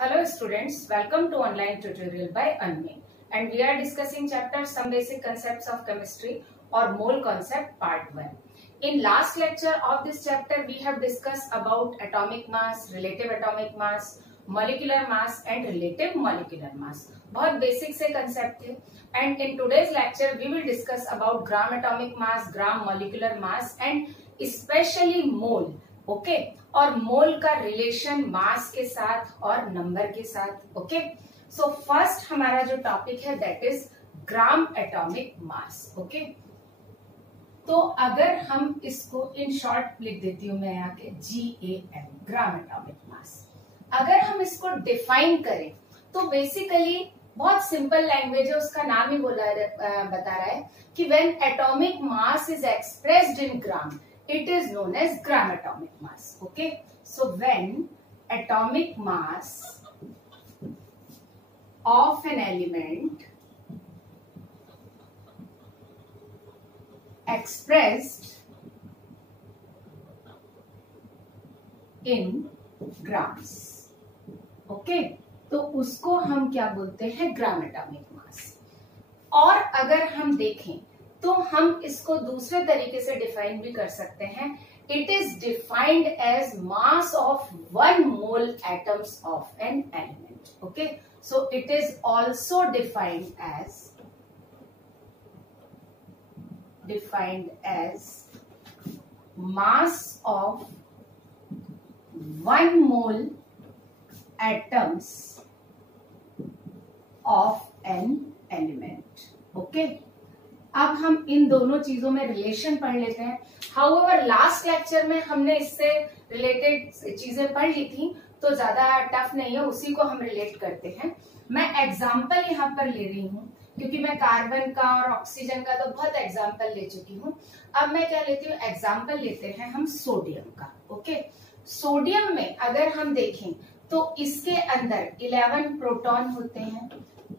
Hello students, welcome to online tutorial by Anmi, and we are discussing chapter Some Basic Concepts of Chemistry or Mole Concept Part 1. In last lecture of this chapter we have discussed about atomic mass, relative atomic mass, molecular mass and relative molecular mass. बहुत basic से concept थे and in today's lecture we will discuss about gram atomic mass, gram molecular mass and especially mole. Okay और मोल का relation मास के साथ और number के साथ. ओके सो फर्स्ट हमारा जो टॉपिक है that is gram atomic mass. Okay तो अगर हम इसको इन शॉर्ट लिख देती हूं मैं यहाँ के GAM ग्राम एटॉमिक मास. अगर हम इसको डिफाइन करें तो बेसिकली बहुत सिंपल लैंग्वेज है, उसका नाम ही बता रहा है कि when atomic mass is expressed in gram it is known as gram atomic mass. Okay, so when atomic mass of an element expressed in grams, okay, तो उसको हम क्या बोलते हैं ग्राम एटॉमिक मास. और अगर हम देखें तो हम इसको दूसरे तरीके से डिफाइन भी कर सकते हैं. It is defined as mass of 1 mole atoms of an element. Okay so it is also defined as mass of 1 mole atoms of an element. Okay अब हम इन दोनों चीजों में रिलेशन पढ़ लेते हैं. हाउएवर लास्ट लेक्चर में हमने इससे रिलेटेड चीजें पढ़ ली थी तो ज्यादा टफ नहीं है, उसी को हम रिलेट करते हैं. मैं एग्जांपल यहाँ पर ले रही हूँ क्योंकि मैं कार्बन का और ऑक्सीजन का तो बहुत एग्जांपल ले चुकी हूँ. अब मैं क्या लेती हूँ, एग्जांपल लेते हैं हम सोडियम का. ओके सोडियम में अगर हम देखें तो इसके अंदर 11 प्रोटॉन होते हैं,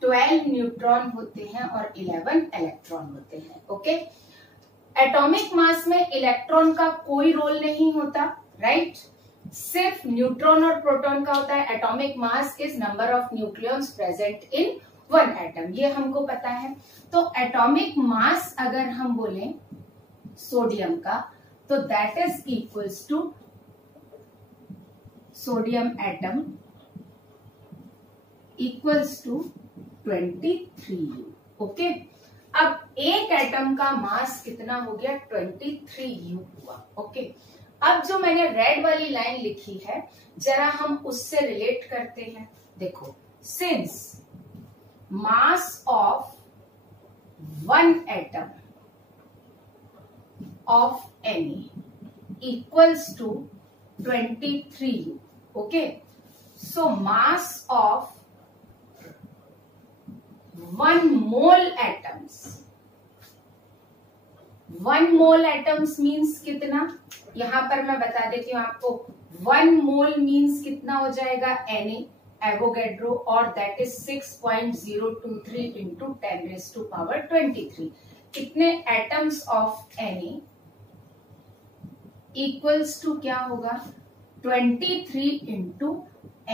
12 न्यूट्रॉन होते हैं और 11 इलेक्ट्रॉन होते हैं. ओके एटॉमिक मास में इलेक्ट्रॉन का कोई रोल नहीं होता, राइट सिर्फ न्यूट्रॉन और प्रोटॉन का होता है. Atomic mass is number of nucleons present in 1 atom, ये हमको पता है. तो एटॉमिक मास अगर हम बोलें सोडियम का तो that is equals to sodium atom equals to 23U. Okay अब एक एटम का मास कितना हो गया, 23U हुआ. ओके अब जो मैंने रेड वाली लाइन लिखी है जरा हम उससे रिलेट करते हैं. देखो since mass of 1 atom of any equals to 23U. Okay so mass of 1 mole atoms, 1 mole atoms means कितना, यहां पर मैं बता देती हूं आपको. 1 मोल मीन्स कितना हो जाएगा Na एवोगैड्रो और दैट इज 6.023 इंटू 10⁻23. कितने atoms of Na equals to क्या होगा 23 इंटू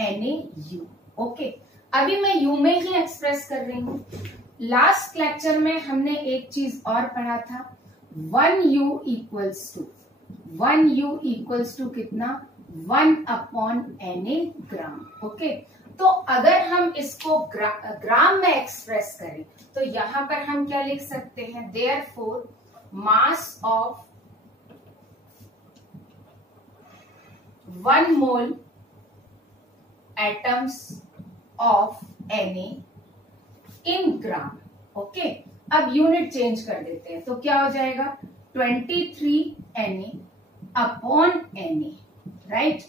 NaU. ओके अभी मैं यू में ही एक्सप्रेस कर रही हूं. लास्ट लेक्चर में हमने एक चीज और पढ़ा था 1U इक्वल्स टू कितना 1/Na ग्राम. ओके तो अगर हम इसको ग्राम में एक्सप्रेस करें तो यहां पर हम क्या लिख सकते हैं, therefore mass of 1 mole atoms of Na in gram. Okay अब यूनिट चेंज कर देते हैं तो क्या हो जाएगा 23 Na upon Na, right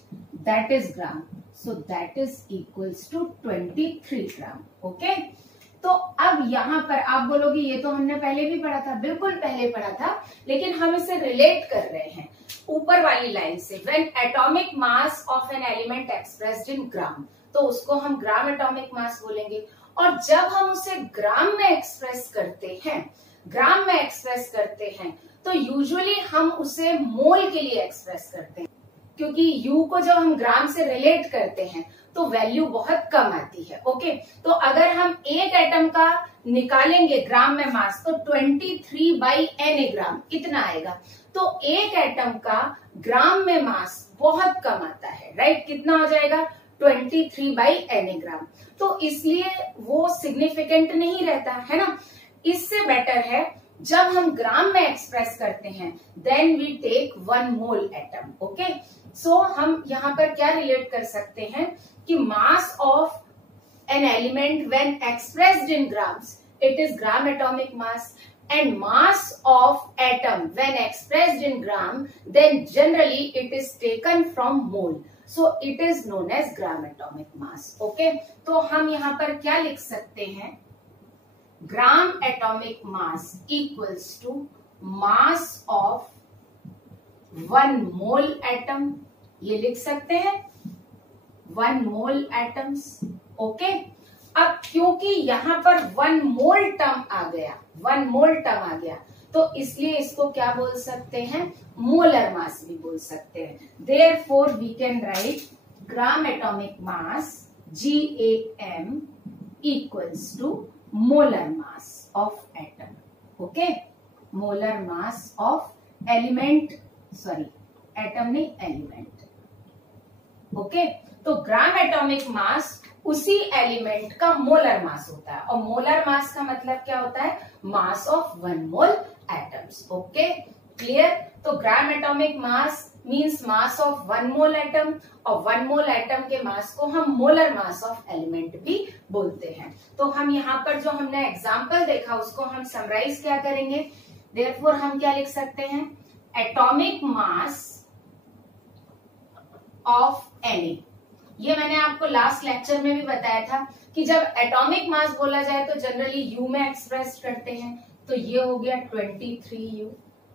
that is gram. So that is equals to 23 gram. Okay तो अब यहां पर आप बोलोगे ये तो हमने पहले भी पढ़ा था. बिल्कुल पहले पढ़ा था लेकिन हम इसे रिलेट कर रहे हैं ऊपर वाली लाइन से. When atomic mass of an element expressed in gram तो उसको हम ग्राम एटॉमिक मास बोलेंगे. और जब हम उसे ग्राम में एक्सप्रेस करते हैं तो यूजुअली हम उसे मोल के लिए एक्सप्रेस करते हैं. क्योंकि U को जब हम ग्राम से रिलेट करते हैं तो वैल्यू बहुत कम आती है। ओके, तो अगर हम एक एटम का निकालेंगे ग्राम में मास तो 23/Na ग्राम इतना आएगा। तो एक एटम का ग्राम में मास बहुत कम आता है, राइट? कितना हो जाएगा? 23/Na ग्राम। तो इसलिए वो सिग्निफिकेंट नहीं रहता है ना। इससे बेटर है जब हम ग्राम में एक्सप्रेस करते हैं then we take 1 mole atom. Okay, so हम यहाँ पर क्या रिलेट कर सकते हैं कि mass of an element when expressed in grams it is gram atomic mass, and mass of atom when expressed in gram then generally it is taken from mole, so it is known as gram atomic mass. Okay, तो हम यहाँ पर क्या लिख सकते हैं? Gram atomic mass equals to mass of 1 mole atom, ये लिख सकते हैं 1 मोल एटम्स। ओके, अब क्योंकि यहाँ पर 1 मोल टर्म आ गया, 1 मोल टर्म आ गया, तो इसलिए इसको क्या बोल सकते हैं? मोलर मास भी बोल सकते हैं। Therefore we can write gram atomic mass GAM equals to molar mass of atom. Okay, molar mass of element, sorry atom नहीं एलिमेंट। ओके, तो ग्राम एटॉमिक मास उसी एलिमेंट का मोलर मास होता है, और मोलर मास का मतलब क्या होता है? Mass of 1 mole atoms. Okay, clear? तो gram atomic mass means mass of 1 mole atom, और 1 मोल एटम के मास को हम मोलर मास ऑफ एलिमेंट भी बोलते हैं। तो हम यहाँ पर जो हमने एग्जाम्पल देखा उसको हम समराइज क्या करेंगे? देयरफॉर हम क्या लिख सकते हैं? Atomic mass of Na। ये मैंने आपको लास्ट लेक्चर में भी बताया था कि जब एटॉमिक मास बोला जाए तो जनरली U में एक्सप्रेस करते हैं, तो ये हो गया 23U।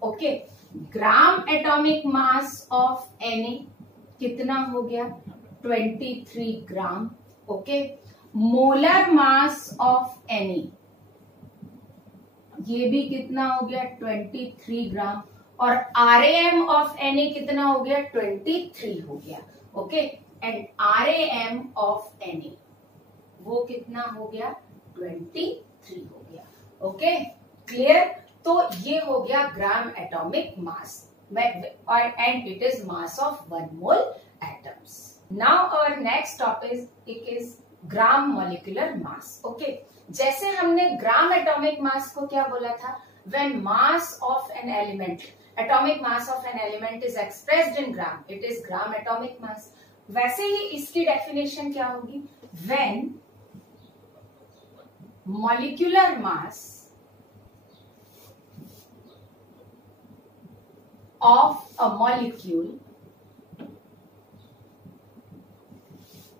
Okay, gram atomic mass of Na कितना हो गया? 23 gram. Okay, molar mass of Na ये भी कितना हो गया? 23 ग्राम, और RAM ऑफ Na कितना हो गया? 23 हो गया। Okay, and RAM of Na वो कितना हो गया? 23 हो गया। Okay, clear? तो ये हो गया gram atomic mass, and it is mass of 1 mole atoms. Now our next topic is gram molecular mass. Okay, जैसे हमने ग्राम एटॉमिक मास को क्या बोला था? When mass of an element, atomic mass of an element is expressed in gram, it is gram atomic मास। वैसे ही इसकी definition क्या होगी? When molecular mass of a molecule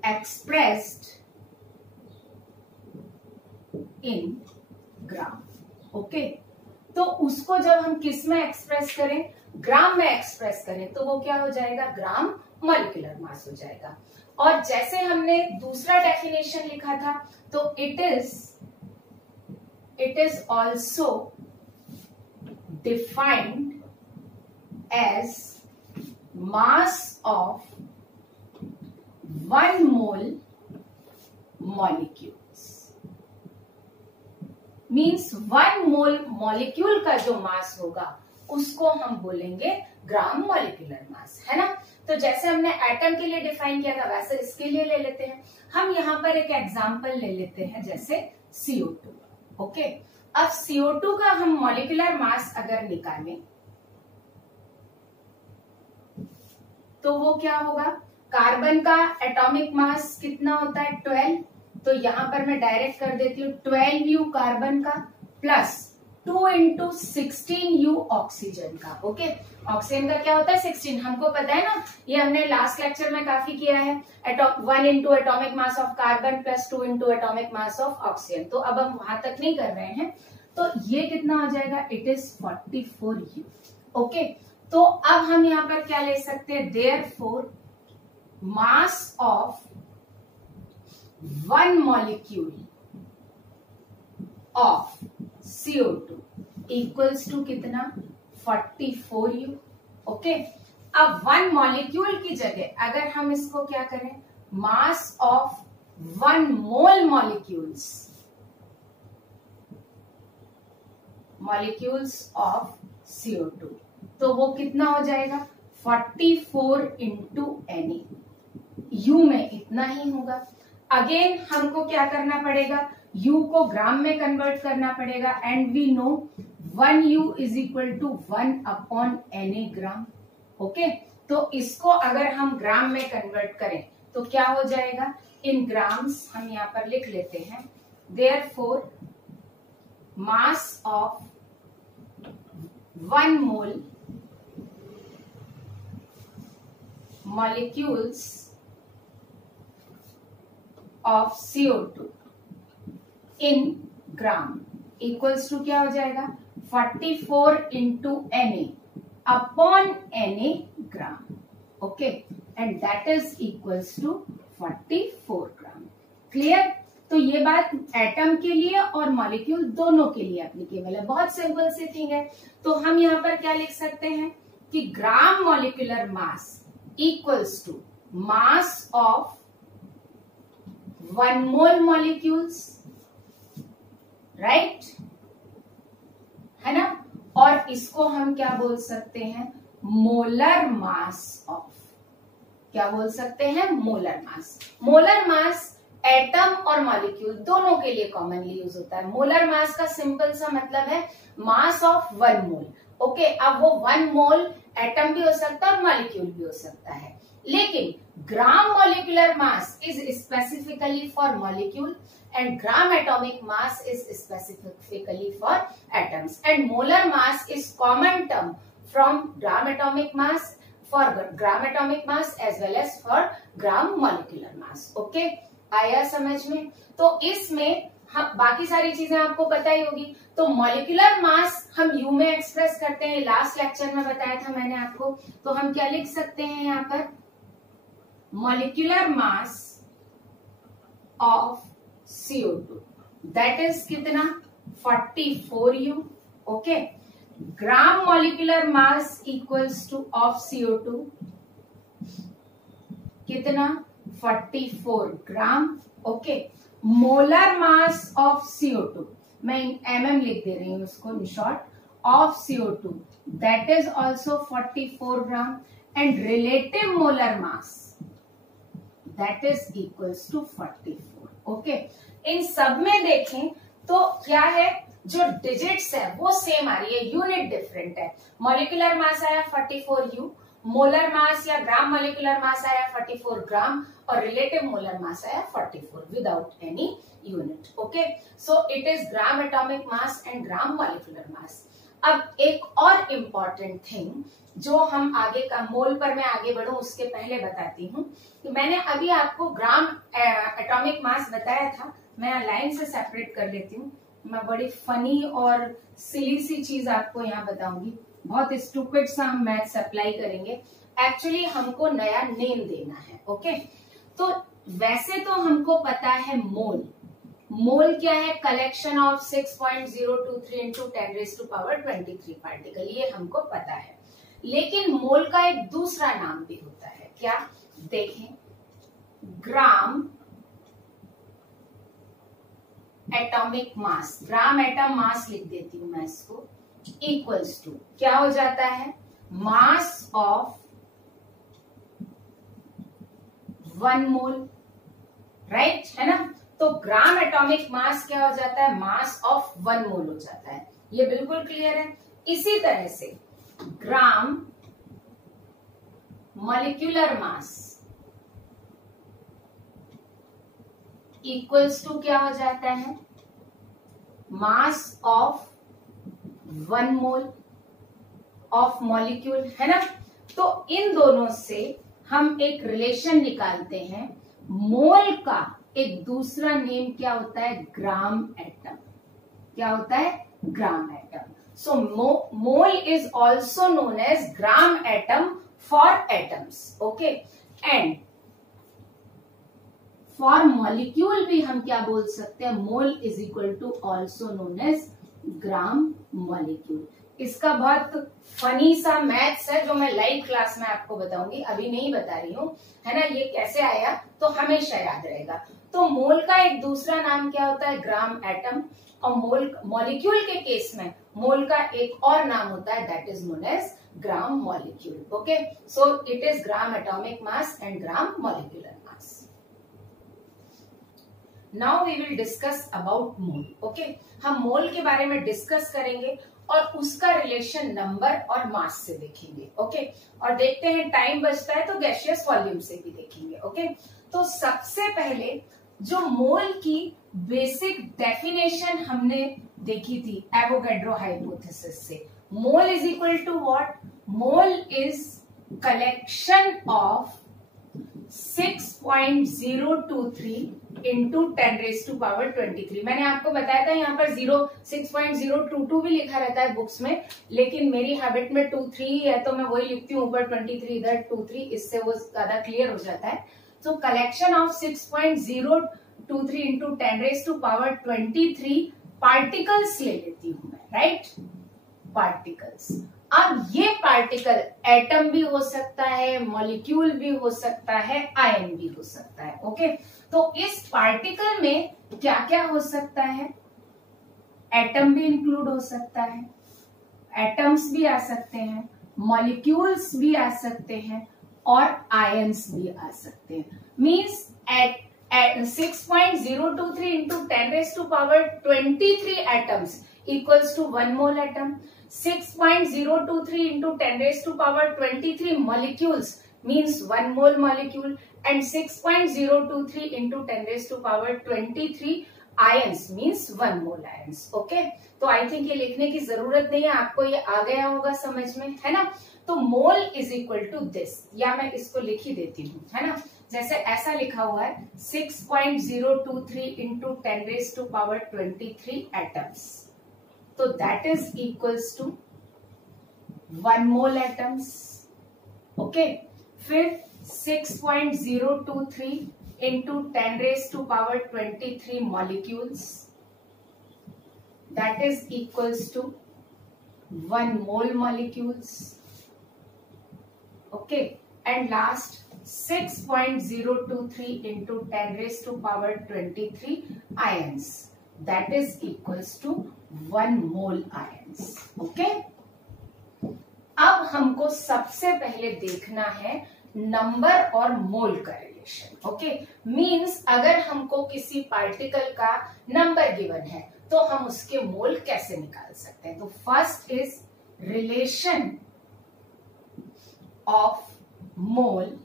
expressed in gram. Okay, तो उसको जब हम किस में एक्सप्रेस करें? ग्राम में एक्सप्रेस करें तो वो क्या हो जाएगा? ग्राम मॉलिक्यूलर मास हो जाएगा। और जैसे हमने दूसरा डेफिनेशन लिखा था तो it is also defined as mass of 1 mole molecules. Means 1 mole molecule का जो मास होगा उसको हम बोलेंगे ग्राम मॉलिक्यूलर मास, है ना। तो जैसे हमने एटम के लिए डिफाइन किया था वैसे इसके लिए ले लेते हैं। हम यहाँ पर एक एग्जांपल ले लेते हैं जैसे CO2। ओके, अब CO2 का हम मॉलिक्यूलर मास अगर निकालें तो वो क्या होगा? कार्बन का एटॉमिक मास कितना होता है? 12। तो यहां पर मैं डायरेक्ट कर देती हूँ 12U कार्बन का प्लस 2 × 16U ऑक्सीजन का। ओके, ऑक्सीजन का क्या होता है? 16, हमको पता है ना, ये हमने लास्ट लेक्चर में काफी किया है। 1 × atomic mass of carbon plus 2 × atomic mass of oxygen. तो अब हम वहां तक नहीं कर रहे हैं, तो ये कितना हो जाएगा? It is 44U। ओके, तो अब हम यहाँ पर क्या ले सकते हैं? Therefore mass of 1 molecule of CO2 equals to कितना? 44U। ओके, अब वन मॉलिक्यूल की जगह अगर हम इसको क्या करें, मास of 1 mole molecules of CO2, तो वो कितना हो जाएगा 44 इंटू Na। U में इतना ही होगा। अगेन हमको क्या करना पड़ेगा, U को ग्राम में कन्वर्ट करना पड़ेगा and we know 1U is equal to 1/Na gram. Okay, तो इसको अगर हम ग्राम में कन्वर्ट करें तो क्या हो जाएगा, इन ग्राम्स हम यहां पर लिख लेते हैं। Therefore mass of 1 mole molecules of CO2 in gram equals to क्या हो जाएगा 44 into Na upon Na gram, okay, and that is equals to 44 gram। Clear? तो ये बात एटम के लिए और मॉलिक्यूल दोनों के लिए एप्लीकेबल है, बहुत सिंपल सी थिंग है। तो हम यहाँ पर क्या लिख सकते हैं कि gram molecular mass equals to mass of 1 mole molecules, right, है ना। और इसको हम क्या बोल सकते हैं, मोलर मास ऑफ, क्या बोल सकते हैं, molar mass. Molar mass atom और मॉलिक्यूल दोनों के लिए कॉमनली यूज होता है। मोलर मास का सिंपल सा मतलब है मास ऑफ 1 मोल। ओके, अब वो 1 मोल एटम भी हो सकता है और मॉलिक्यूल भी हो सकता है, लेकिन ग्राम molecular mass is specifically for molecule and gram atomic mass is specifically for atoms, and molar mass is common term from gram atomic mass for gram atomic mass as well as for gram molecular mass। okay, आया समझ में। तो इसमें हम बाकी सारी चीजें आपको पता ही होगी। तो मॉलिक्यूलर मास हम यू में एक्सप्रेस करते हैं, लास्ट लेक्चर में बताया था मैंने आपको। तो हम क्या लिख सकते हैं यहाँ पर, molecular mass of CO2 that is कितना 44U। Okay, gram molecular mass equals to of CO2 कितना 44 ग्राम। Okay, molar mass of CO2 मैं mm लिख दे रही हूं उसको in short, of CO2 that is also 44 gram, and relative molar mass that is equals to 44। Okay, इन सब में देखें तो क्या है, जो डिजिट्स है वो सेम आ रही है, यूनिट डिफरेंट है। मॉलिक्यूलर मास आया 44U, मोलर मास या ग्राम मॉलिक्यूलर मास आया 44 ग्राम, और रिलेटिव मोलर मास आया 44 without any unit. Okay, so it is gram atomic mass and gram molecular मास। अब एक और इम्पॉर्टेंट थिंग जो हम आगे का मोल पर मैं आगे बढ़ूं उसके पहले बताती हूँ कि मैंने अभी आपको ग्राम एटॉमिक मास बताया था, मैं लाइन से सेपरेट कर लेती हूँ। मैं बड़ी फनी और सिली सी चीज आपको यहाँ बताऊंगी, बहुत स्टूपिड सा हम मैथ्स अप्लाई करेंगे। एक्चुअली हमको नया नेम देना है। ओके, तो वैसे तो हमको पता है मोल, मोल क्या है, कलेक्शन ऑफ 6.023 इंटू 10⁻23 पार्टिकल, ये हमको पता है। लेकिन मोल का एक दूसरा नाम भी होता है, क्या, देखें, ग्राम एटॉमिक मास, ग्राम एटम मास लिख देती हूं मैं इसको, इक्वल्स टू क्या हो जाता है, मास ऑफ 1 मोल, राइट, है ना। तो ग्राम एटॉमिक मास क्या हो जाता है, मास ऑफ 1 मोल हो जाता है। ये बिल्कुल क्लियर है। इसी तरह से gram molecular mass equals to क्या हो जाता है, mass of 1 mole of molecule, है ना। तो इन दोनों से हम एक रिलेशन निकालते हैं। मोल का एक दूसरा नेम क्या होता है, ग्राम एटम, क्या होता है, gram atom. So mole is also known as gram atom for atoms, okay, and for molecule भी हम क्या बोल सकते हैं, mole is equal to also known as gram molecule। इसका बहुत फनी सा मैथ्स है जो मैं लाइव क्लास में आपको बताऊंगी, अभी नहीं बता रही हूँ, है ना। ये कैसे आया तो हमेशा याद रहेगा। तो मोल का एक दूसरा नाम क्या होता है, ग्राम एटम। और मॉलिक्यूल के केस में मोल का एक और नाम होता है, that is known as gram molecule. Okay, so it is gram atomic mass and gram molecular mass. Now we will discuss about mole. Okay, हम मोल के बारे में डिस्कस करेंगे और उसका रिलेशन नंबर और मास से देखेंगे। ओके, और देखते हैं टाइम बचता है तो गैसियस वॉल्यूम से भी देखेंगे। ओके, तो सबसे पहले जो मोल की बेसिक डेफिनेशन हमने देखी थी एवोगैड्रो हाइपोथेसिस से, mole is equal to what, mole is collection of 6.023 into 10⁻23। मैंने आपको बताया था यहाँ पर 6.022 भी लिखा रहता है बुक्स में, लेकिन मेरी हैबिट में 23 ही है तो मैं वही लिखती हूँ, ऊपर 23 इधर 23, इससे वो ज्यादा क्लियर हो जाता है। तो कलेक्शन ऑफ 6.023 इंटू 10⁻23 पार्टिकल्स ले लेती हूँ मैं, राइट, पार्टिकल्स। अब ये पार्टिकल एटम भी हो सकता है, मॉलिक्यूल भी हो सकता है, आयन भी हो सकता है। ओके, तो इस पार्टिकल में क्या क्या हो सकता है, एटम भी इंक्लूड हो सकता है, एटम्स भी आ सकते हैं, मॉलिक्यूल्स भी आ सकते हैं और आयन्स भी आ सकते हैं। Means at 6.023 into 10⁻23 atoms equals to 1 mole atom. 6.023 into 10⁻23 molecules means 1 mole molecule, and 6.023 into 10⁻23 ions means 1 mole ions. Okay, तो आई थिंक ये लिखने की जरूरत नहीं है, आपको ये आ गया होगा समझ में, है ना। तो mole is equal to this, या मैं इसको लिख ही देती हूँ, है ना, जैसे ऐसा लिखा हुआ है 6.023 इंटू 10⁻23 एटम्स, तो that is equals to 1 mole atoms. Okay, फिर 6.023 into 10⁻23 molecules, that is equals to 1 mole molecules. Okay, and last 6.023 into 10⁻23 ions, that is equals to 1 mole ions. Okay, अब हमको सबसे पहले देखना है नंबर और मोल का रिलेशन। ओके, मींस अगर हमको किसी पार्टिकल का नंबर गिवन है तो हम उसके मोल कैसे निकाल सकते हैं। तो first is relation of mole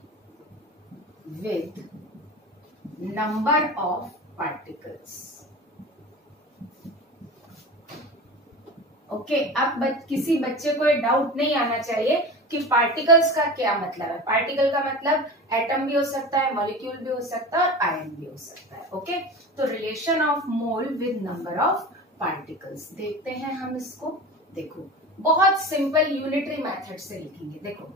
with number of particles. Okay, अब किसी बच्चे को ये डाउट नहीं आना चाहिए कि पार्टिकल्स का क्या मतलब है। पार्टिकल का मतलब एटम भी हो सकता है, मॉलिक्यूल भी हो सकता है और आयन भी हो सकता है। ओके, तो relation of mole with number of particles देखते हैं हम इसको। देखो, बहुत सिंपल यूनिटरी मेथड से लिखेंगे। देखो,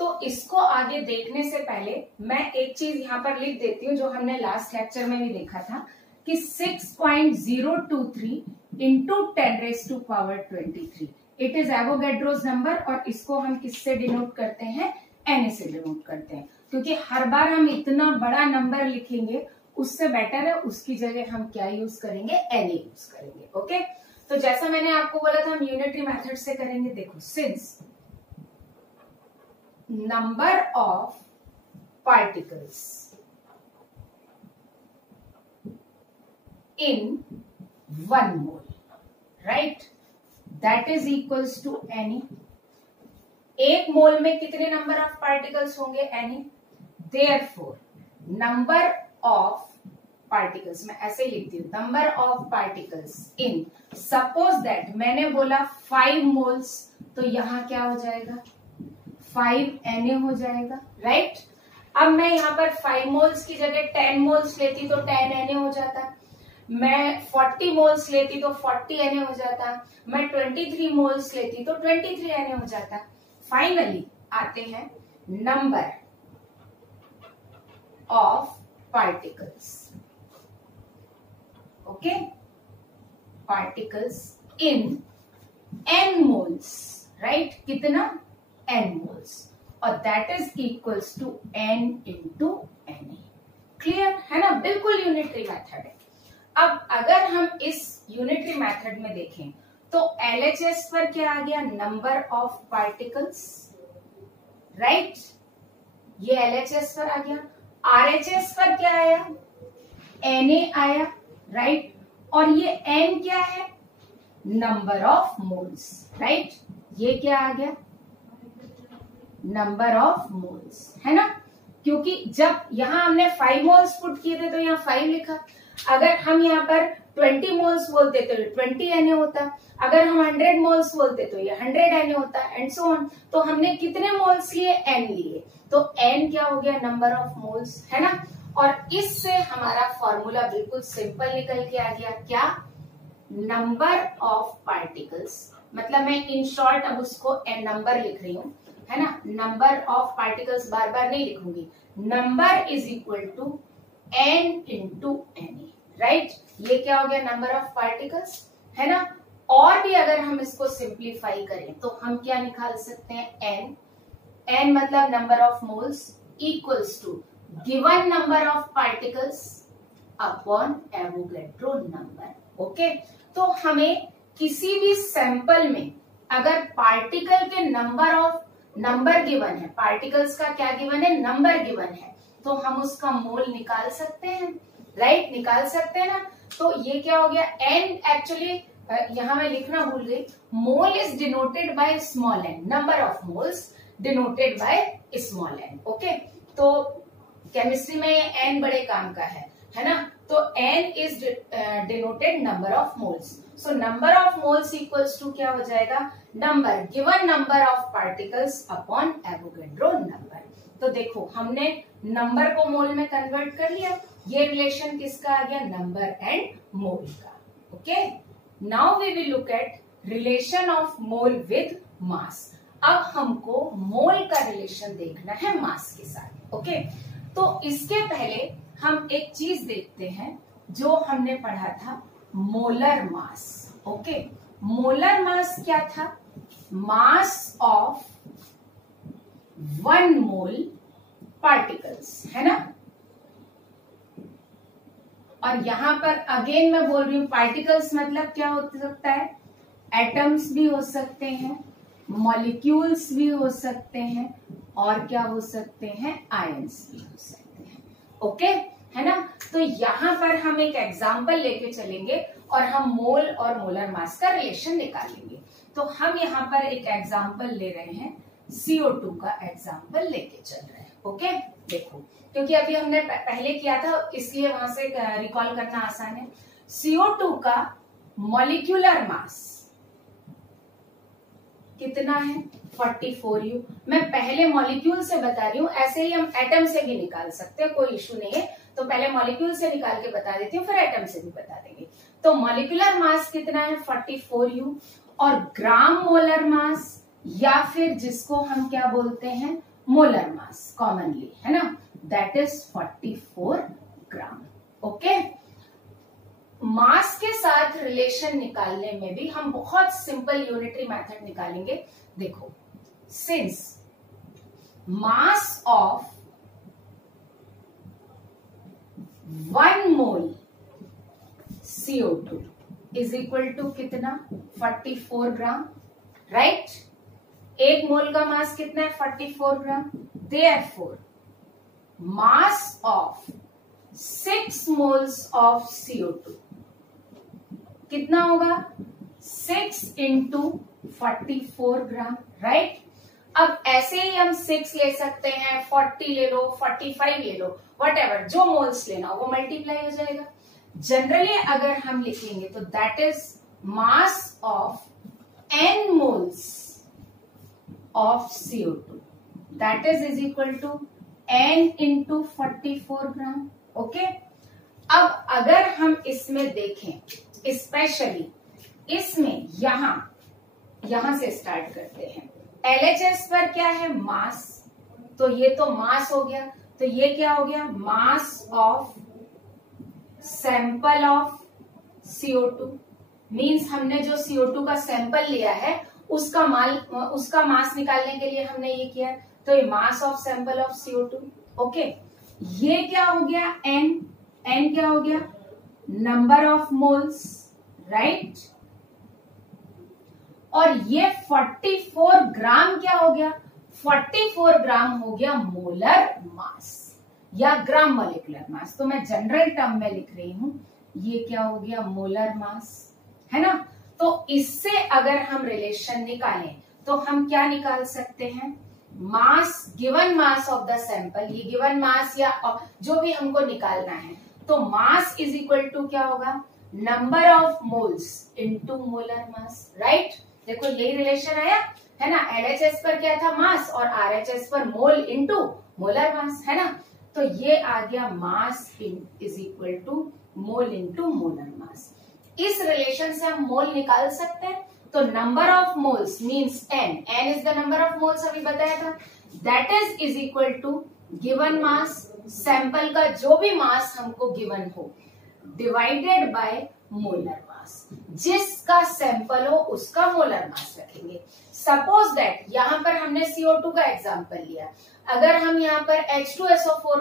तो इसको आगे देखने से पहले मैं एक चीज यहाँ पर लिख देती हूँ जो हमने लास्ट लेक्चर में भी देखा था कि 6.023 into 10⁻23 it is Avogadro's number, और इसको हम किससे डिनोट करते हैं, Na से डिनोट करते हैं, क्योंकि हर बार हम इतना बड़ा नंबर लिखेंगे उससे बेटर है उसकी जगह हम क्या यूज करेंगे, Na यूज करेंगे। ओके, तो जैसा मैंने आपको बोला था हम यूनिटरी मेथड से करेंगे। देखो, since number of particles in 1 mole, right, that is equals to Na। एक मोल में कितने नंबर ऑफ पार्टिकल्स होंगे, Na। therefore number of particles, मैं ऐसे ही लिखती हूँ, number of particles in, suppose that मैंने बोला 5 मोल्स, तो यहां क्या हो जाएगा, 5 Na हो जाएगा, राइट। अब मैं यहाँ पर 5 मोल्स की जगह 10 मोल्स लेती तो 10 Na हो जाता, मैं 40 मोल्स लेती तो 40 Na हो जाता, मैं 23 मोल्स लेती तो 23 Na हो जाता। फाइनली आते हैं number of particles. Okay, particles in n moles, right, कितना n मोल्स, और that is equals to n into Na। Clear है ना, बिल्कुल यूनिटरी मेथड है। अब अगर हम इस यूनिटरी मेथड में देखें तो LHS पर क्या आ गया, नंबर ऑफ पार्टिकल्स, राइट, ये LHS पर आ गया। RHS पर क्या आया, Na आया, राइट, और ये N क्या है, नंबर ऑफ मोल्स, राइट, ये क्या आ गया, नंबर ऑफ मोल्स, है ना, क्योंकि जब यहां हमने 5 मोल्स पुट किए थे तो यहाँ 5 लिखा। अगर हम यहाँ पर 20 मोल्स बोलते तो 20 Na होता, अगर हम 100 मोल्स बोलते तो ये 100 Na होता, एंड सो ऑन। तो हमने कितने मोल्स लिए, n लिए, तो n क्या हो गया, नंबर ऑफ मोल्स, है ना। और इससे हमारा फॉर्मूला बिल्कुल सिंपल निकल के आ गया, क्या, नंबर ऑफ पार्टिकल्स, मतलब मैं इन शॉर्ट अब उसको n नंबर लिख रही हूं, है ना, नंबर ऑफ पार्टिकल्स बार बार नहीं लिखूंगी, number is equal to n into Na, right, ये क्या हो गया, नंबर ऑफ पार्टिकल्स, है ना। और भी अगर हम इसको सिंप्लीफाई करें तो हम क्या निकाल सकते हैं, n मतलब number of moles equals to given number of particles upon Avogadro number. Okay, तो हमें किसी भी सैंपल में अगर पार्टिकल के नंबर गिवन है, पार्टिकल्स का क्या गिवन है, नंबर गिवन है, तो हम उसका मोल निकाल सकते हैं, राइट, निकाल सकते हैं ना। तो ये क्या हो गया, n एक्चुअली यहां मैं लिखना भूल गई, mole is denoted by small n, number of moles denoted by small n। Okay, तो केमिस्ट्री में ये n बड़े काम का है ना। तो n is denoted number of moles, so number of moles equals to क्या हो जाएगा, number given number of particles upon Avogadro number. तो देखो हमने नंबर को मोल में कन्वर्ट कर लिया, ये रिलेशन किसका आ गया, नंबर एंड मोल का। Okay, now we will look at relation of mole with mass. अब हमको मोल का रिलेशन देखना है मास के साथ। ओके, तो इसके पहले हम एक चीज देखते हैं जो हमने पढ़ा था, मोलर मास। ओके, मोलर मास क्या था, मास ऑफ 1 मोल पार्टिकल्स, है ना। और यहां पर अगेन मैं बोल रही हूं, पार्टिकल्स मतलब क्या हो सकता है, एटम्स भी हो सकते हैं, मॉलिक्यूल्स भी हो सकते हैं, और क्या हो सकते हैं, आयंस भी हो सकते हैं। ओके, है ना। तो यहां पर हम एक एग्जाम्पल लेके चलेंगे और हम मोल और मोलर मास का रिलेशन निकालेंगे। तो हम यहाँ पर एक एग्जाम्पल ले रहे हैं, CO2 का एग्जाम्पल लेके चल रहे हैं। ओके, देखो, क्योंकि अभी हमने पहले किया था इसलिए वहां से रिकॉल करना आसान है। CO2 का मॉलिक्यूलर मास कितना है, 44U। मैं पहले मॉलिक्यूल से बता रही हूँ, ऐसे ही हम एटम से भी निकाल सकते हैं, कोई इश्यू नहीं है। तो पहले मॉलिक्यूल से निकाल के बता देती हूँ, फिर एटम से भी बता देंगे। तो मॉलिक्यूलर मास कितना है, 44U, और ग्राम मोलर मास, या फिर जिसको हम क्या बोलते हैं, मोलर मास कॉमनली, है ना, दैट इज 44 ग्राम। ओके, मास के साथ रिलेशन निकालने में भी हम बहुत सिंपल यूनिटरी मेथड निकालेंगे। देखो, since mass of 1 mole CO2 is equal to कितना, 44 ग्राम, राइट। एक मोल का मास कितना है, 44 gram. Therefore mass of 6 moles of CO2 कितना होगा, 6 इंटू 44 ग्राम, राइट। अब ऐसे ही हम 6 ले सकते हैं, 40 ले लो, 45 ले लो, व्हाटएवर, जो मोल्स लेना वो मल्टीप्लाई हो जाएगा। जनरली अगर हम लिखेंगे तो that is mass of n moles of CO2, that is equal to n into 44 gram. Okay, अब अगर हम इसमें देखें, स्पेशली इसमें यहां से स्टार्ट करते हैं। LHS पर क्या है, मास, तो ये तो मास हो गया, तो ये क्या हो गया, मास of sample of CO2, means हमने जो CO2 का सैंपल लिया है उसका मास निकालने के लिए हमने ये किया, तो ये मास of sample of CO2। Okay, ये क्या हो गया N, N क्या हो गया नंबर ऑफ मोल्स, राइट। और ये 44 ग्राम क्या हो गया, 44 ग्राम हो गया मोलर मास या ग्राम मॉलिक्यूलर मास। तो मैं जनरल टर्म में लिख रही हूं, ये क्या हो गया मोलर मास, है ना। तो इससे अगर हम रिलेशन निकालें तो हम क्या निकाल सकते हैं, mass, given mass of the sample, ये गिवन मास या जो भी हमको निकालना है, तो मास इज इक्वल टू क्या होगा number of moles into molar mass, right. देखो यही रिलेशन आया है ना, LHS पर क्या था मास और RHS पर मोल इनटू मोलर मास, है ना। तो ये आ गया mass is equal to mole into molar mass. इस रिलेशन से हम मोल निकाल सकते हैं। तो number of moles means N, N is the number of moles अभी बताया था, that is equal to given mass, sample का जो भी मास हमको गिवन हो डिवाइडेड बाय मोलर मास, जिसका सैंपल हो उसका मोलर मास रखेंगे। सपोज दैट यहाँ पर हमने CO2 का एग्जांपल लिया, अगर हम यहाँ पर H2SO4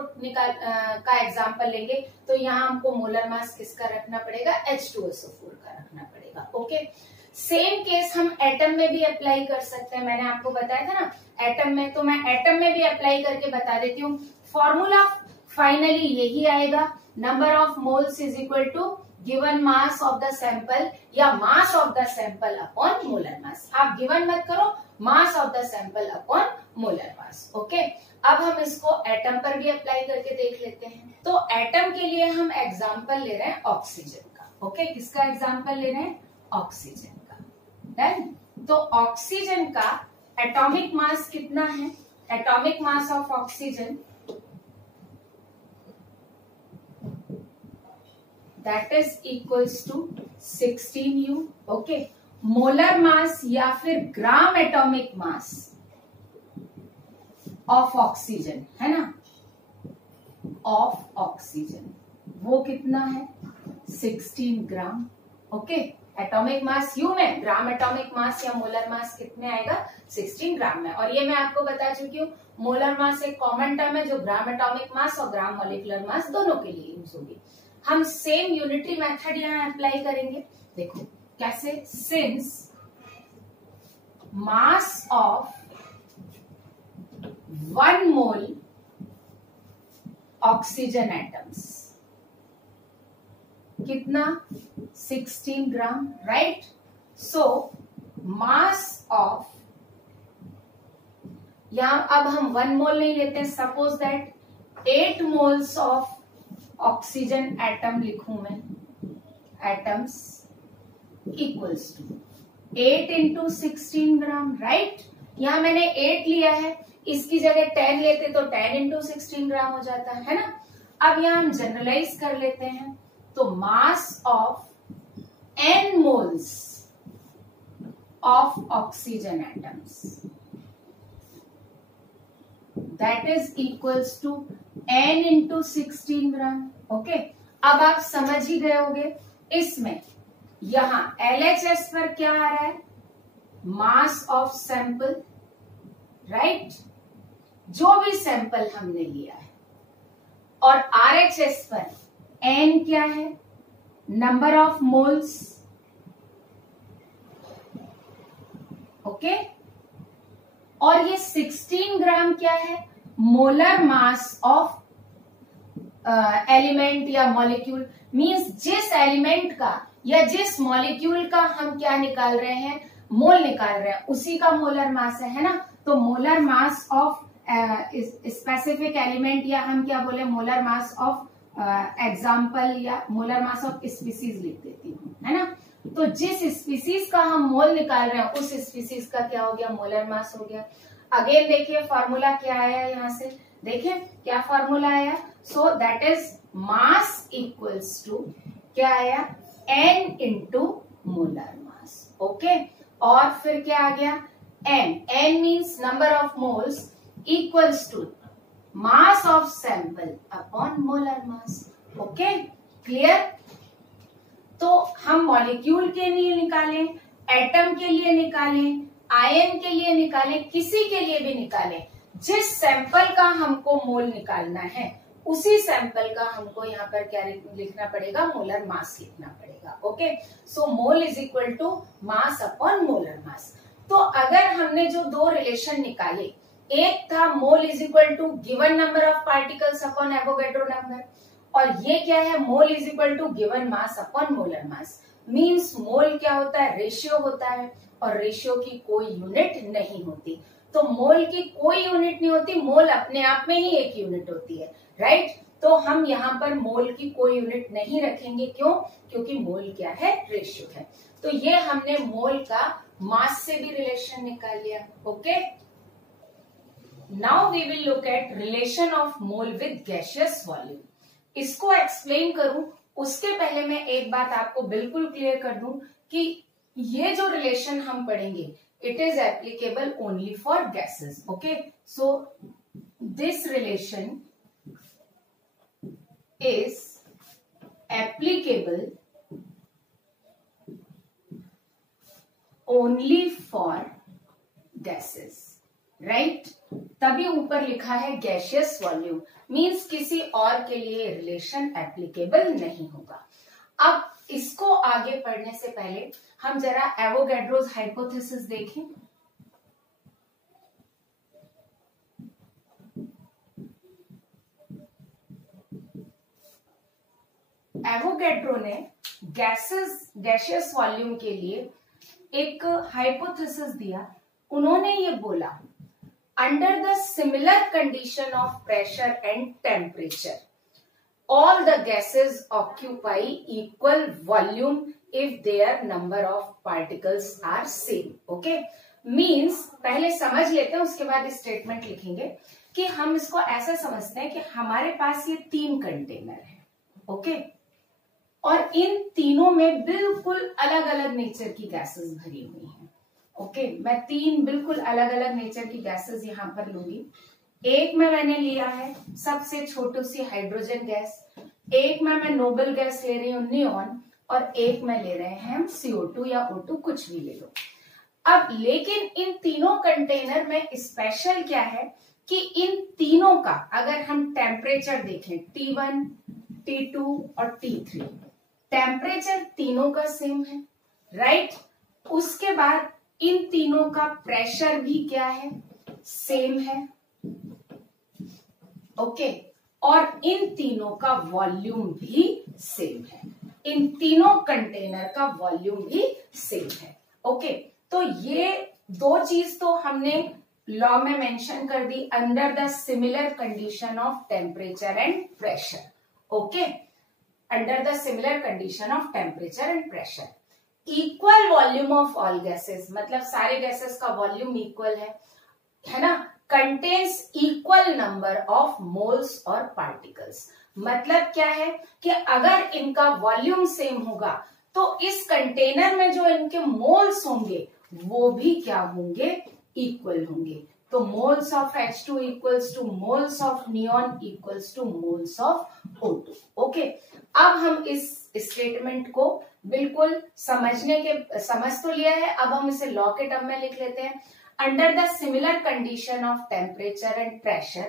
का एग्जांपल लेंगे तो यहाँ हमको मोलर मास किसका रखना पड़ेगा, H2SO4 का रखना पड़ेगा। ओके, सेम केस हम एटम में भी अप्लाई कर सकते हैं, मैंने आपको बताया था ना एटम में, तो मैं एटम में भी अप्लाई करके बता देती हूँ। फॉर्मूला फाइनली यही आएगा, number of moles is equal to given mass of the sample या mass of the sample upon molar mass. आप गिवन मत करो, mass of the sample upon molar mass. Okay, अब हम इसको एटम पर भी अप्लाई करके देख लेते हैं। तो एटम के लिए हम एग्जांपल ले रहे हैं ऑक्सीजन का। ओके, किसका एग्जांपल ले रहे हैं, ऑक्सीजन का। डन। तो ऑक्सीजन का एटॉमिक मास कितना है, atomic mass of oxygen that is equals to 16U। Okay, molar मास या फिर ग्राम एटॉमिक मास ऑफ ऑक्सीजन, है ना, ऑफ ऑक्सीजन वो कितना है 16 gram. Okay, atomic mass you में, ग्राम एटॉमिक मास या मोलर मास कितने आएगा 16 ग्राम में। और ये मैं आपको बता चुकी हूँ, मोलर मास एक कॉमन टर्म है जो ग्राम एटॉमिक मास और ग्राम मॉलिक्यूलर मास दोनों के लिए यूज होगी। हम सेम यूनिटरी मेथड यहां अप्लाई करेंगे। देखो कैसे, since mass of 1 mole oxygen atoms कितना 16 gram, right. So mass of, यहां अब हम 1 मोल नहीं लेते, suppose that 8 moles of oxygen atom लिखूं मैं, atoms equals to 8 into 16 gram, right. यहां मैंने 8 लिया है, इसकी जगह 10 लेते तो 10 इंटू 16 ग्राम हो जाता है ना। अब यहां हम जनरलाइज कर लेते हैं, तो mass of N moles of oxygen atoms that is equals to N into 16 gram. Okay, अब आप समझ ही गए होंगे, इसमें यहां LHS पर क्या आ रहा है, मास ऑफ सैंपल, राइट, जो भी सैंपल हमने लिया है, और RHS पर N क्या है, नंबर ऑफ मोल्स। ओके, और ये 16 ग्राम क्या है, मोलर मास ऑफ एलिमेंट या मॉलिक्यूल, मींस जिस एलिमेंट का या जिस मॉलिक्यूल का हम क्या निकाल रहे हैं, मोल निकाल रहे हैं, उसी का मोलर मास है ना। तो molar mass of specific element, या हम क्या बोले मोलर मास ऑफ एग्जाम्पल या मोलर मास ऑफ स्पीसीज लिख देती हूँ, है ना। तो जिस स्पीसीज का हम मोल निकाल रहे हैं उस स्पीसीज का क्या हो गया, मोलर मास हो गया। अगेन देखिए फॉर्मूला क्या आया यहाँ से, देखिए क्या फॉर्मूला आया, so that is mass equals to क्या आया, N into molar mass. Okay, और फिर क्या आ गया, N means number of moles equals to mass of sample upon molar mass. Okay, clear. तो तो हम मॉलिक्यूल के लिए निकालें, एटम के लिए निकालें, आयन के लिए निकालें, किसी के लिए भी निकालें, जिस सैंपल का हमको मोल निकालना है उसी सैंपल का हमको यहाँ पर क्या लिखना पड़ेगा, मोलर मास लिखना पड़ेगा। Okay, so mole is equal to mass upon molar mass. तो अगर हमने जो दो रिलेशन निकाले, एक था mole is equal to given number of particles upon Avogadro number, और ये क्या है, mole is equal to given mass upon molar mass. Means mole क्या होता है, रेशियो होता है, और रेशियो की कोई यूनिट नहीं होती। तो मोल की कोई यूनिट नहीं होती, मोल अपने आप में ही एक यूनिट होती है, राइट। तो हम यहाँ पर मोल की कोई यूनिट नहीं रखेंगे, क्यों, क्योंकि मोल क्या है, रेशियो है। तो ये हमने मोल का मास से भी रिलेशन निकाल लिया। Okay, now we will look at relation of mole with gaseous volume. इसको एक्सप्लेन करूं उसके पहले मैं एक बात आपको बिल्कुल क्लियर कर दूं कि ये जो रिलेशन हम पढ़ेंगे it is applicable only for gases. Okay, so this relation is applicable only for gases, right. तभी ऊपर लिखा है गैसियस वॉल्यूम, मींस किसी और के लिए रिलेशन एप्लीकेबल नहीं होगा। अब इसको आगे पढ़ने से पहले हम जरा एवोगैड्रोस हाइपोथेसिस देखें। एवोगैड्रो ने गैसियस वॉल्यूम के लिए एक हाइपोथेसिस दिया। उन्होंने ये बोला, under the similar condition of pressure and temperature all the gases occupy equal volume if their number of particles are same. Okay, means पहले समझ लेते हैं, उसके बाद स्टेटमेंट लिखेंगे कि हम इसको ऐसा समझते हैं कि हमारे पास ये 3 कंटेनर है। ओके, और इन तीनों में बिल्कुल अलग अलग नेचर की गैसेस भरी हुई हैं। ओके, मैं 3 बिल्कुल अलग अलग नेचर की गैसेस यहाँ पर लूंगी। एक में मैंने लिया है सबसे छोटी सी हाइड्रोजन गैस, एक में मैं नोबल गैस ले रही हूँ नियॉन, और एक में ले रहे हैं हम CO2 या O2, कुछ भी ले लो। अब लेकिन इन तीनों कंटेनर में स्पेशल क्या है कि इन तीनों का अगर हम टेम्परेचर देखें T1, T2 और T3, टेम्परेचर तीनों का सेम है, राइट। उसके बाद इन तीनों का प्रेशर भी क्या है, सेम है। ओके, और इन तीनों का वॉल्यूम भी सेम है, इन तीनों कंटेनर का वॉल्यूम भी सेम है। ओके, तो ये दो चीज तो हमने लॉ में मेंशन कर दी, under the similar condition of temperature and pressure. Okay, under the similar condition of temperature and pressure, equal volume of all gases, मतलब सारे गैसेस का वॉल्यूम इक्वल है ना, contains equal number of moles और particles. मतलब क्या है कि अगर इनका वॉल्यूम सेम होगा तो इस कंटेनर में जो इनके मोल्स होंगे वो भी क्या होंगे, इक्वल होंगे। तो moles of H2 equals two moles of neon equals two moles of O2। Okay, अब हम इस स्टेटमेंट को बिल्कुल समझ तो लिया है, अब हम इसे लॉ के टर्म में लिख लेते हैं। Under the similar condition of temperature and pressure,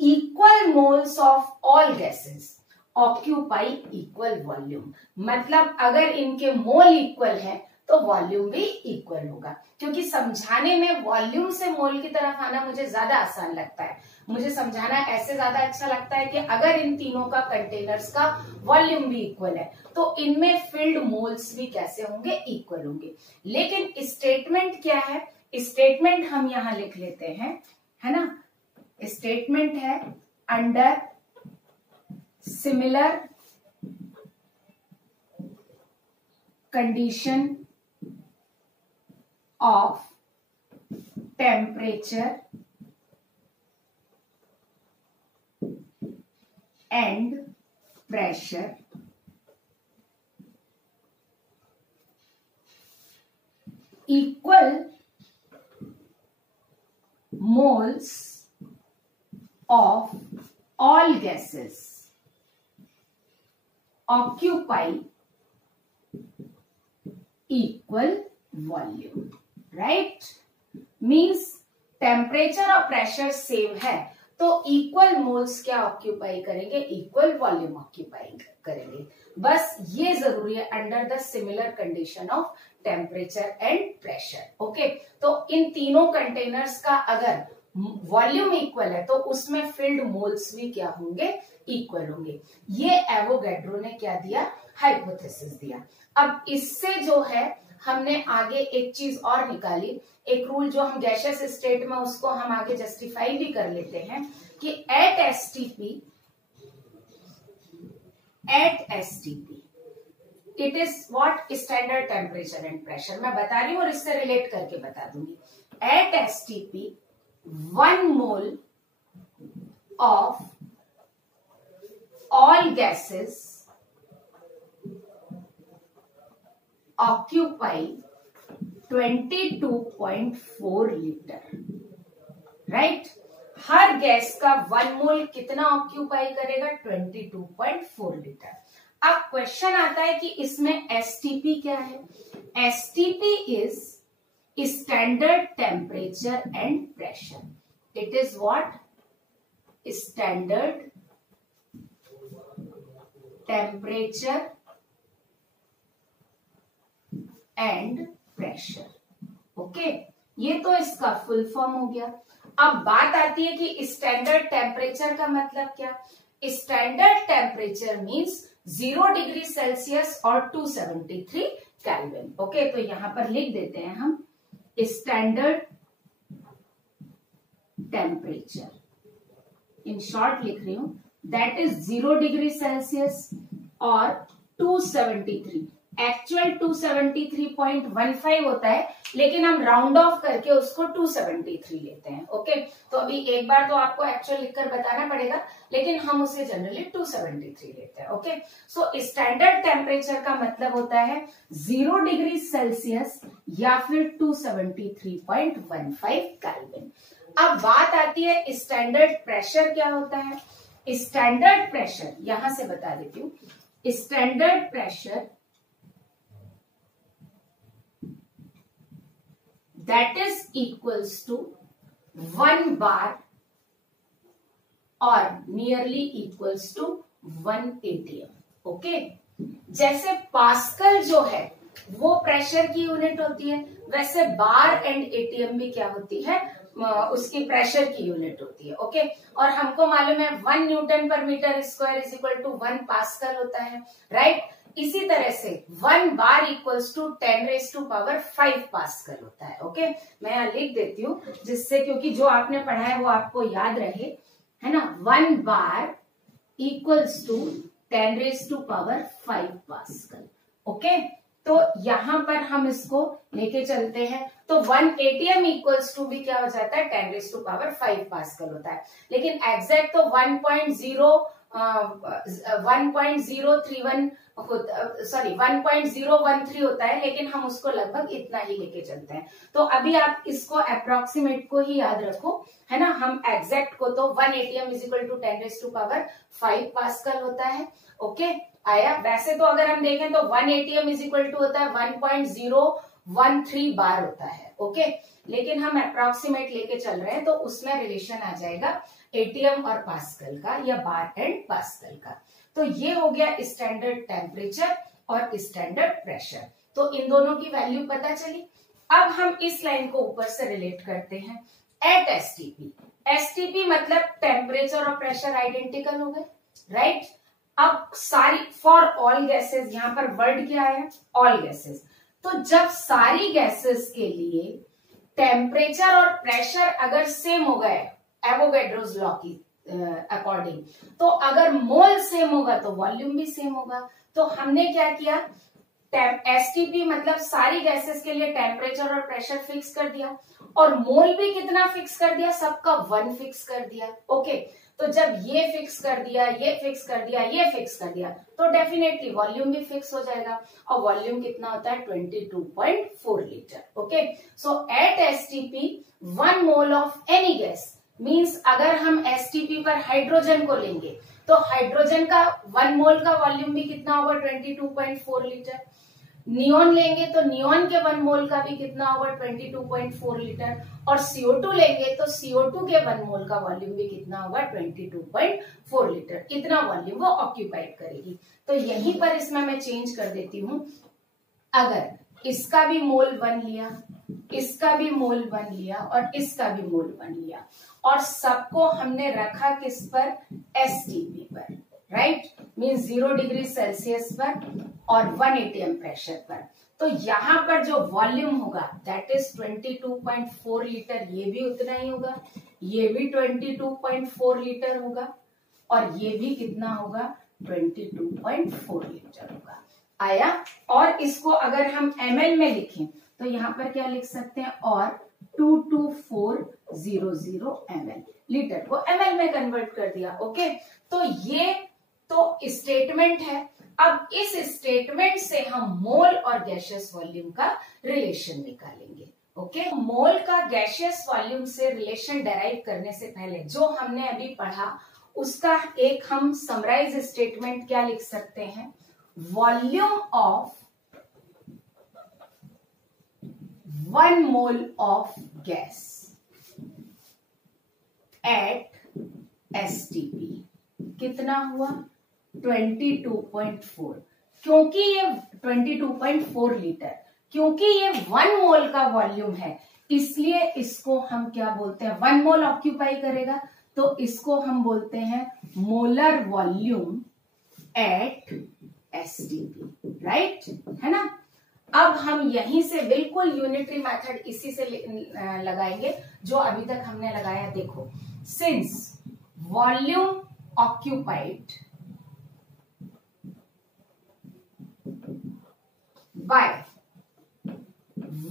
equal moles of all gases occupy equal volume। मतलब अगर इनके मोल इक्वल है तो वॉल्यूम भी इक्वल होगा, क्योंकि समझाने में वॉल्यूम से मोल की तरफ आना मुझे ज्यादा आसान लगता है। मुझे समझाना ऐसे ज्यादा अच्छा लगता है कि अगर इन तीनों का कंटेनर्स का वॉल्यूम भी इक्वल है तो इनमें फिल्ड मोल्स भी कैसे होंगे, इक्वल होंगे। लेकिन स्टेटमेंट क्या है, स्टेटमेंट हम यहां लिख लेते हैं, है ना। स्टेटमेंट है under similar condition of temperature and pressure, equal moles of all gases occupy equal volume, right. Means temperature और प्रेशर सेम है तो इक्वल मोल्स क्या ऑक्यूपाई करेंगे, इक्वल वॉल्यूम ऑक्यूपाई करेंगे। बस ये जरूरी है under the similar condition of temperature and pressure. Okay, तो इन तीनों कंटेनर्स का अगर वॉल्यूम इक्वल है तो उसमें फिल्ड मोल्स भी क्या होंगे, इक्वल होंगे। ये एवोगैड्रो ने क्या दिया, हाइपोथेसिस दिया। अब इससे जो है हमने आगे एक चीज और निकाली, एक रूल जो हम गैसियस स्टेट में उसको हम आगे जस्टिफाई भी कर लेते हैं कि at STP it is what, standard temperature and pressure. मैं बता रही हूं और इससे रिलेट करके बता दूंगी। At STP 1 mole of all gases occupy 22.4 litre, right. हर गैस का 1 मोल कितना ऑक्यूपाई करेगा, 22.4 लीटर। अब क्वेश्चन आता है कि इसमें एसटीपी क्या है। STP is standard temperature and pressure. It is what, standard temperature and pressure. Okay, ये तो इसका फुल फॉर्म हो गया। अब बात आती है कि स्टैंडर्ड टेम्परेचर का मतलब क्या। Standard temperature means 0 degree Celsius और 273 केल्विन। ओके, तो यहां पर लिख देते हैं हम स्टैंडर्ड टेम्परेचर, इन शॉर्ट लिख रही हूं, दैट इज 0 डिग्री सेल्सियस और 273। एक्चुअल 273.15 होता है लेकिन हम राउंड ऑफ करके उसको 273 लेते हैं। ओके, तो अभी एक बार तो आपको एक्चुअल लिखकर बताना पड़ेगा लेकिन हम उसे जनरली 273 लेते हैं। ओके, सो स्टैंडर्ड टेम्परेचर का मतलब होता है 0 डिग्री सेल्सियस या फिर 273.15 केल्विन। अब बात आती है स्टैंडर्ड प्रेशर क्या होता है। स्टैंडर्ड प्रेशर यहां से बता देती हूं, standard pressure that is equals to 1 bar और nearly equals to 1 ATM. Okay, जैसे पास्कल जो है वो प्रेशर की यूनिट होती है, वैसे बार एंड एटीएम भी क्या होती है, उसकी प्रेशर की यूनिट होती है। ओके, और हमको मालूम है 1 न्यूटन पर metre square is equal to 1 pascal होता है, राइट। इसी तरह से 1 बार इक्वल्स टू 10⁵ पास्कल होता है। ओके, मैं यहाँ लिख देती हूँ जिससे, क्योंकि जो आपने पढ़ा है वो आपको याद रहे, है ना। 1 बार इक्वल्स टू 10⁵ पास्कल। ओके, तो यहां पर हम इसको लेके चलते हैं तो 1 एटीएम इक्वल्स टू भी क्या हो जाता है, 10⁵ पास्कल होता है। लेकिन एग्जैक्ट तो 1.013 होता है, लेकिन हम उसको लगभग इतना ही लेके चलते हैं। तो अभी आप इसको अप्रोक्सीमेट को ही याद रखो, है ना। हम एग्जैक्ट को तो 1 ATM is equal to 10⁵ pascal होता है। ओके, आया। वैसे तो अगर हम देखें तो 1 एटीएम इज इक्वल टू होता है 1.013 बार होता है। ओके, लेकिन हम अप्रोक्सीमेट लेके चल रहे हैं तो उसमें रिलेशन आ जाएगा एटीएम और पास्कल का, या बार एंड पास्कल का। तो ये हो गया स्टैंडर्ड टेम्परेचर और स्टैंडर्ड प्रेशर। तो इन दोनों की वैल्यू पता चली। अब हम इस लाइन को ऊपर से रिलेट करते हैं एट एसटीपी। एसटीपी मतलब टेम्परेचर और प्रेशर आइडेंटिकल हो गए, राइट। अब सारी फॉर ऑल गैसेस, यहां पर वर्ड क्या है, ऑल गैसेस। तो जब सारी गैसेस के लिए टेम्परेचर और प्रेशर अगर सेम हो गए एवोगैड्रोस लॉ की अकॉर्डिंग, तो अगर मोल सेम होगा तो वॉल्यूम भी सेम होगा। तो हमने क्या किया, एसटीपी मतलब सारी गैसेस के लिए टेम्परेचर और प्रेशर फिक्स कर दिया और मोल भी कितना फिक्स कर दिया, सबका 1 फिक्स कर दिया। ओके, तो जब ये फिक्स कर दिया, ये फिक्स कर दिया, ये फिक्स कर दिया, तो डेफिनेटली वॉल्यूम भी फिक्स हो जाएगा। और वॉल्यूम कितना होता है, 22.4 litre. Okay, so at STP 1 mole of any gas means, अगर हम एसटीपी पर हाइड्रोजन को लेंगे तो हाइड्रोजन का 1 मोल का वॉल्यूम भी कितना होगा, 22.4 लीटर। नियोन लेंगे तो नियोन के 1 मोल का भी कितना होगा 22.4 लीटर, और CO2 लेंगे तो CO2 के 1 मोल का वॉल्यूम भी कितना होगा 22.4 लीटर। इतना वॉल्यूम वो ऑक्यूपाइड करेगी। तो यहीं पर इसमें मैं चेंज कर देती हूं, अगर इसका भी मोल 1 लिया, इसका भी मोल 1 लिया और इसका भी मोल 1 लिया, और सबको हमने रखा किस पर, STP पर, राइट, मीन्स 0 डिग्री सेल्सियस पर और 1 atm प्रेशर पर। तो यहाँ पर जो वॉल्यूम होगा दैट इज 22.4 लीटर, ये भी उतना ही होगा, ये भी 22.4 लीटर होगा, और ये भी कितना होगा 22.4 लीटर होगा। आया। और इसको अगर हम ml में लिखें तो यहाँ पर क्या लिख सकते हैं, और 22400 ml, लीटर को ml में कन्वर्ट कर दिया। ओके, तो ये तो स्टेटमेंट है। अब इस स्टेटमेंट से हम मोल और गैसियस वॉल्यूम का रिलेशन निकालेंगे। ओके, मोल का गैसियस वॉल्यूम से रिलेशन डेराइव करने से पहले जो हमने अभी पढ़ा उसका एक हम समराइज स्टेटमेंट क्या लिख सकते हैं, volume of 1 mole of gas at STP कितना हुआ 22.4, क्योंकि ये 22.4 लीटर, क्योंकि ये 1 मोल का वॉल्यूम है इसलिए इसको हम क्या बोलते हैं, 1 मोल ऑक्यूपाई करेगा तो इसको हम बोलते हैं molar volume at STP, right, है ना। अब हम यहीं से बिल्कुल यूनिटरी मेथड इसी से लगाएंगे जो अभी तक हमने लगाया। देखो, since volume occupied by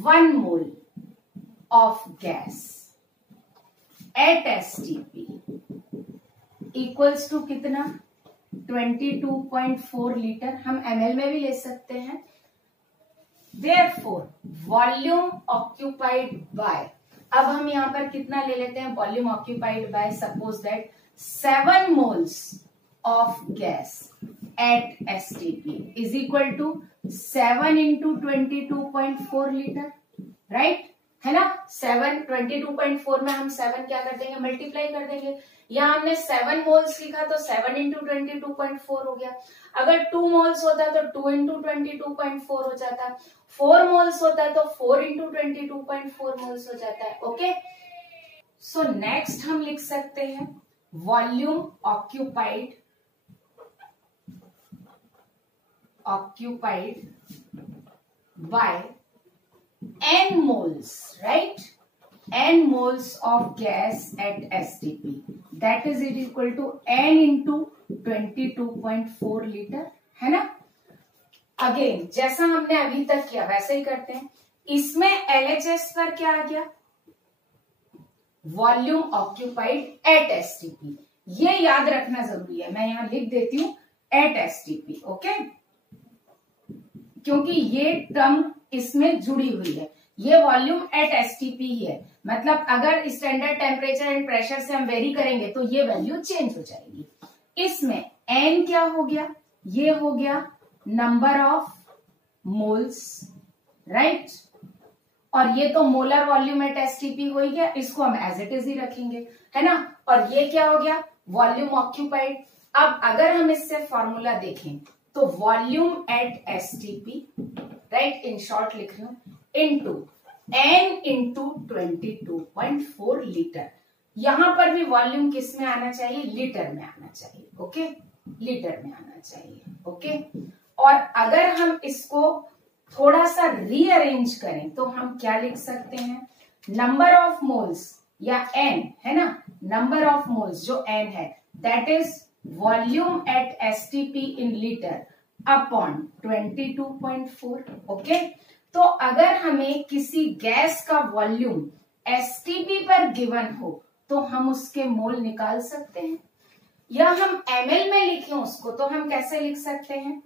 1 mole of gas at STP equals to कितना 22.4 लीटर, हम ml में भी ले सकते हैं। Therefore वॉल्यूम ऑक्यूपाइड बाय, अब हम यहां पर कितना ले लेते हैं, volume occupied by, suppose that 7 moles of gas at STP is equal to 7 into 22.4 litre, right, है ना। 7 22.4 में हम 7 क्या कर देंगे, मल्टीप्लाई कर देंगे। यहाँ हमने 7 मोल्स लिखा तो 7 into 22.4 हो गया। अगर 2 मोल्स होता तो 2 into 22.4 हो जाता, 4 मोल्स होता तो 4 into 22.4 मोल्स हो जाता है। ओके, सो नेक्स्ट हम लिख सकते हैं volume occupied by n moles, right, n moles of gas at STP, that is it equal to n into 22.4 litre, है ना। अगेन जैसा हमने अभी तक किया वैसे ही करते हैं। इसमें LHS पर क्या आ गया, वॉल्यूम ऑक्यूपाइड एट STP, ये याद रखना जरूरी है, मैं यहां लिख देती हूं एट STP। ओके, क्योंकि ये टर्म इसमें जुड़ी हुई है, ये वॉल्यूम एट STP ही है, मतलब अगर स्टैंडर्ड टेम्परेचर एंड प्रेशर से हम वेरी करेंगे तो ये वैल्यू चेंज हो जाएगी। इसमें n क्या हो गया, ये हो गया नंबर ऑफ मोल्स, राइट, और ये तो मोलर वॉल्यूम एट STP हो ही गया, इसको हम एज इट इज ही रखेंगे, है ना। और ये क्या हो गया, वॉल्यूम ऑक्यूपाइड। अब अगर हम इससे फॉर्मूला देखें तो volume at STP, right, in short लिख रही हूं, इनटू n इंटू 22.4 लीटर। यहां पर भी वॉल्यूम किस में आना चाहिए, लीटर में आना चाहिए। ओके, लीटर में आना चाहिए। ओके, और अगर हम इसको थोड़ा सा रीअरेंज करें तो हम क्या लिख सकते हैं, नंबर ऑफ मोल्स या n, है ना, नंबर ऑफ मोल्स जो n है that is volume at STP in litre upon 22.4। Okay, तो अगर हमें किसी गैस का वॉल्यूम STP पर गिवन हो तो हम उसके मोल निकाल सकते हैं, या हम ml में लिखें उसको तो हम कैसे लिख सकते हैं,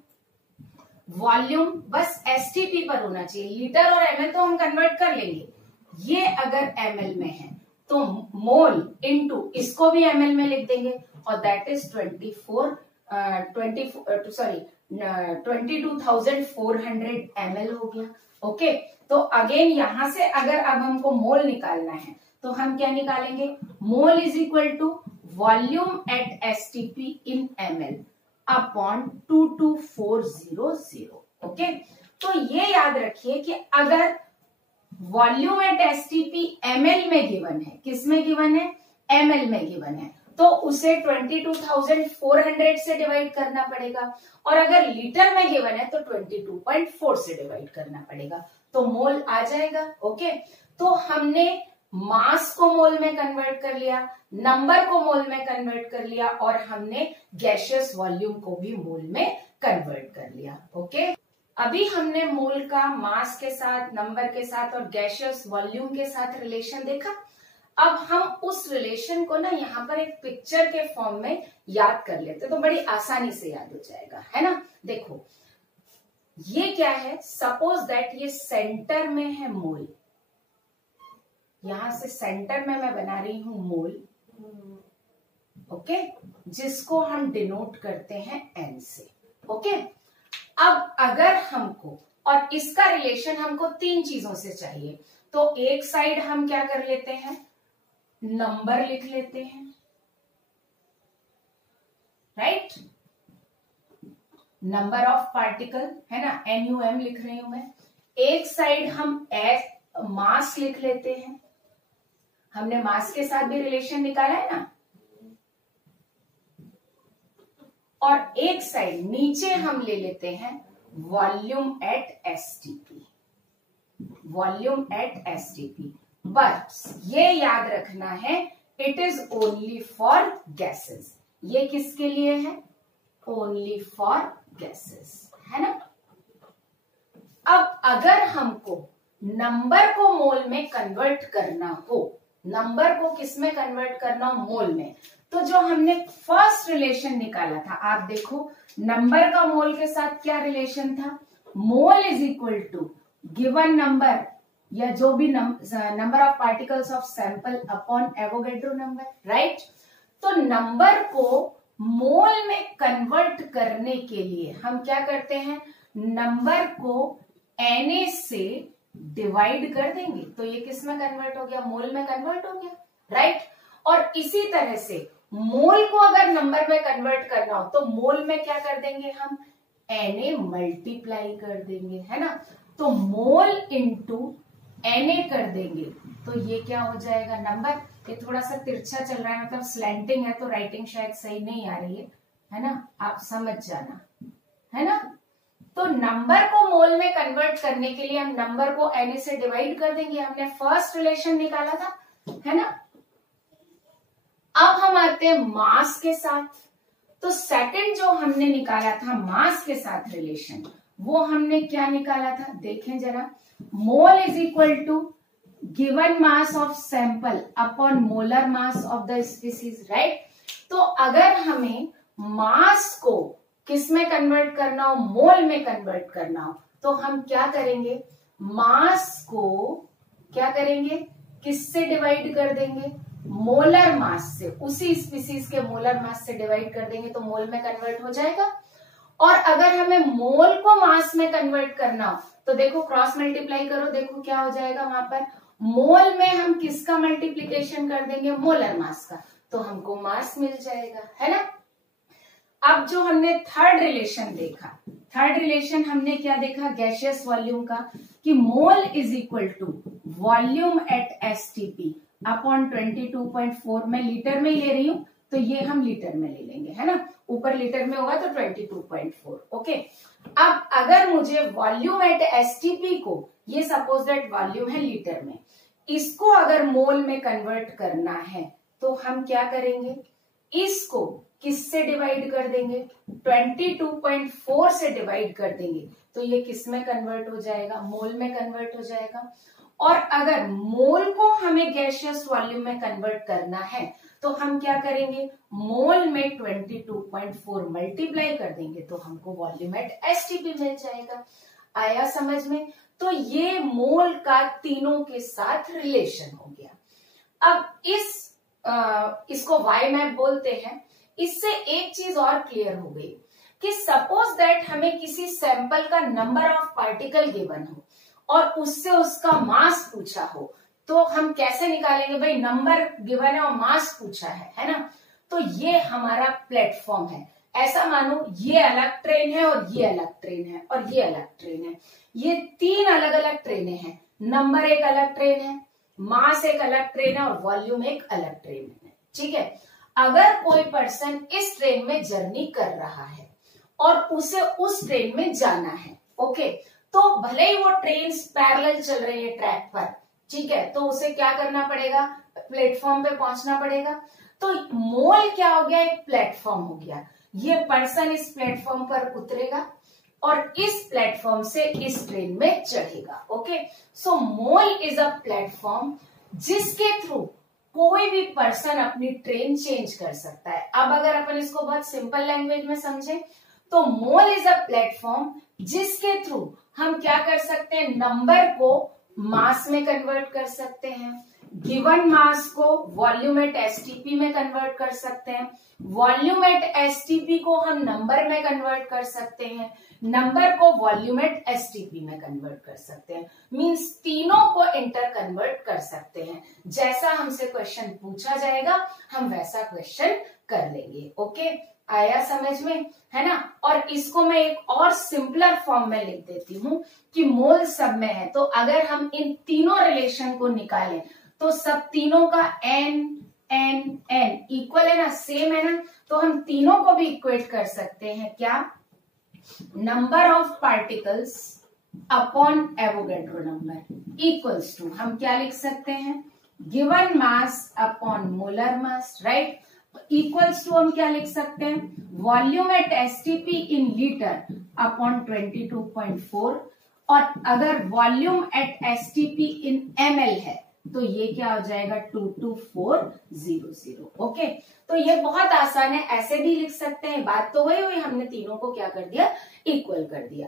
वॉल्यूम बस STP पर होना चाहिए, लीटर और ml तो हम कन्वर्ट कर लेंगे। ये अगर ml में है तो मोल इनटू इसको भी ml में लिख देंगे और दैट इज 24 22,400 ml हो गया। ओके, तो अगेन यहां से अगर अब हमको मोल निकालना है तो हम क्या निकालेंगे, mole is equal to volume at STP in ml upon 22400। Okay, तो ये याद रखिए कि अगर वॉल्यूम एट एसटीपी ml में गिवन है, किस में गिवन है, ml में गिवन है, तो उसे 22,400 से डिवाइड करना पड़ेगा, और अगर लीटर में गिवन है तो 22.4 से डिवाइड करना पड़ेगा, तो मोल आ जाएगा। ओके, तो हमने मास को मोल में कन्वर्ट कर लिया, नंबर को मोल में कन्वर्ट कर लिया, और हमने गैसियस वॉल्यूम को भी मोल में कन्वर्ट कर लिया। ओके, अभी हमने मोल का मास के साथ, नंबर के साथ और गैसियस वॉल्यूम के साथ रिलेशन देखा। अब हम उस रिलेशन को ना यहाँ पर एक पिक्चर के फॉर्म में याद कर लेते, तो बड़ी आसानी से याद हो जाएगा, है ना। देखो ये क्या है, सपोज दैट ये सेंटर में है मोल, यहां से सेंटर में मैं बना रही हूं मोल। ओके, जिसको हम डिनोट करते हैं एन से। ओके, अब अगर हमको, और इसका रिलेशन हमको तीन चीजों से चाहिए, तो एक साइड हम क्या कर लेते हैं, नंबर लिख लेते हैं, राइट, नंबर ऑफ पार्टिकल, है ना, NUM लिख रही हूं मैं। एक साइड हम मास लिख लेते हैं, हमने मास के साथ भी रिलेशन निकाला है ना, और एक साइड नीचे हम ले लेते हैं volume at STP, volume at STP. बस ये याद रखना है, it is only for gases, ये किसके लिए है, ओनली फॉर गैसेस, है ना। अब अगर हमको नंबर को मोल में कन्वर्ट करना हो, नंबर को किस में कन्वर्ट करना हो, मोल में, तो जो हमने फर्स्ट रिलेशन निकाला था, आप देखो नंबर का मोल के साथ क्या रिलेशन था, mole is equal to given number या जो भी number of particles of sample upon Avogadro number, right. तो नंबर को मोल में कन्वर्ट करने के लिए हम क्या करते हैं, नंबर को Na से डिवाइड कर देंगे, तो ये किस में कन्वर्ट हो गया, मोल में कन्वर्ट हो गया, राइट। और इसी तरह से मोल को अगर नंबर में कन्वर्ट करना हो तो मोल में क्या कर देंगे, हम Na मल्टीप्लाई कर देंगे, है ना। तो मोल इंटू Na कर देंगे, तो ये क्या हो जाएगा, नंबर। ये थोड़ा सा तिरछा चल रहा है, मतलब स्लैंटिंग है, तो राइटिंग शायद सही नहीं आ रही है ना, आप समझ जाना, है ना। तो नंबर को मोल में कन्वर्ट करने के लिए हम नंबर को Na से डिवाइड कर देंगे, हमने फर्स्ट रिलेशन निकाला था, है ना। अब हम आते हैं मास के साथ, तो सेकंड जो हमने निकाला था मास के साथ रिलेशन, वो हमने क्या निकाला था, देखें जरा, mole is equal to given mass of sample upon molar mass of the species, right. तो अगर हमें मास को किस में कन्वर्ट करना हो, मोल में कन्वर्ट करना हो, तो हम क्या करेंगे, मास को क्या करेंगे, किससे डिवाइड कर देंगे, मोलर मास से, उसी स्पीसीज के मोलर मास से डिवाइड कर देंगे, तो मोल में कन्वर्ट हो जाएगा। और अगर हमें मोल को मास में कन्वर्ट करना हो तो देखो क्रॉस मल्टीप्लाई करो, देखो क्या हो जाएगा, वहां पर मोल में हम किसका मल्टीप्लीकेशन कर देंगे, मोलर मास का, तो हमको मास मिल जाएगा, है ना। अब जो हमने थर्ड रिलेशन देखा, थर्ड रिलेशन हमने क्या देखा, गैसियस वॉल्यूम का, कि mole is equal to volume at STP upon 22.4, मैं लीटर में ले रही हूं तो ये हम लीटर में ले लेंगे, है ना, ऊपर लीटर में होगा तो 22.4। ओके, अब अगर मुझे वॉल्यूम एट एसटीपी को, ये सपोज दैट वॉल्यूम है लीटर में, इसको अगर मोल में कन्वर्ट करना है तो हम क्या करेंगे, इसको किससे डिवाइड कर देंगे, 22.4 से डिवाइड कर देंगे, तो ये किस में कन्वर्ट हो जाएगा, मोल में कन्वर्ट हो जाएगा। और अगर मोल को हमें गैसियस वॉल्यूम में कन्वर्ट करना है तो हम क्या करेंगे, मोल में 22.4 मल्टीप्लाई कर देंगे, तो हमको वॉल्यूम एट एसटीपी मिल जाएगा। आया समझ में। तो ये मोल का तीनों के साथ रिलेशन हो गया। अब इसको वाई मैप बोलते हैं। इससे एक चीज और क्लियर हो गई कि सपोज दैट हमें किसी सैंपल का नंबर ऑफ पार्टिकल गिवन हो और उससे उसका मास पूछा हो, तो हम कैसे निकालेंगे भाई, नंबर गिवन है और मास पूछा है ना। तो ये हमारा प्लेटफॉर्म है। ऐसा मानो ये अलग ट्रेन है और ये अलग ट्रेन है और ये अलग ट्रेन है, ये 3 अलग अलग ट्रेनें हैं। नंबर एक अलग ट्रेन है, मास एक अलग ट्रेन है और वॉल्यूम एक अलग ट्रेन है। ठीक है, अगर कोई पर्सन इस ट्रेन में जर्नी कर रहा है और उसे उस ट्रेन में जाना है, ओके, तो भले ही वो ट्रेन पैरेलल चल रही है ट्रैक पर, ठीक है, तो उसे क्या करना पड़ेगा, प्लेटफॉर्म पे पहुंचना पड़ेगा। तो मोल क्या हो गया, एक प्लेटफॉर्म हो गया। ये पर्सन इस प्लेटफॉर्म पर उतरेगा और इस प्लेटफॉर्म से इस ट्रेन में चढ़ेगा। Okay, so mole is a platform जिसके थ्रू कोई भी पर्सन अपनी ट्रेन चेंज कर सकता है। अब अगर अपन इसको बहुत सिंपल लैंग्वेज में समझें तो मोल इज अ प्लेटफॉर्म जिसके थ्रू हम क्या कर सकते हैं, नंबर को मास में कन्वर्ट कर सकते हैं, गिवन मास को वॉल्यूम एट एसटीपी में कन्वर्ट कर सकते हैं, वॉल्यूम एट एसटीपी को हम नंबर में कन्वर्ट कर सकते हैं, नंबर को वॉल्यूम एट एसटीपी में कन्वर्ट कर सकते हैं। मींस तीनों को इंटर कन्वर्ट कर सकते हैं। जैसा हमसे क्वेश्चन पूछा जाएगा हम वैसा क्वेश्चन कर लेंगे। ओके, आया समझ में, है ना। और इसको मैं एक और सिंपलर फॉर्म में लिख देती हूं कि मोल सब में है, तो अगर हम इन तीनों रिलेशन को निकालें तो सब तीनों का n n n इक्वल है ना, सेम है ना, तो हम तीनों को भी इक्वेट कर सकते हैं क्या, number of particles upon Avogadro number equals to, हम क्या लिख सकते हैं, given mass upon molar mass, right. Equals to हम क्या लिख सकते हैं, volume at STP in litre upon 22.4, और अगर volume at STP in ml है तो ये क्या हो जाएगा 22400। ओके, तो ये बहुत आसान है, ऐसे भी लिख सकते हैं। बात तो वही हुई, हमने तीनों को क्या कर दिया, इक्वल कर दिया।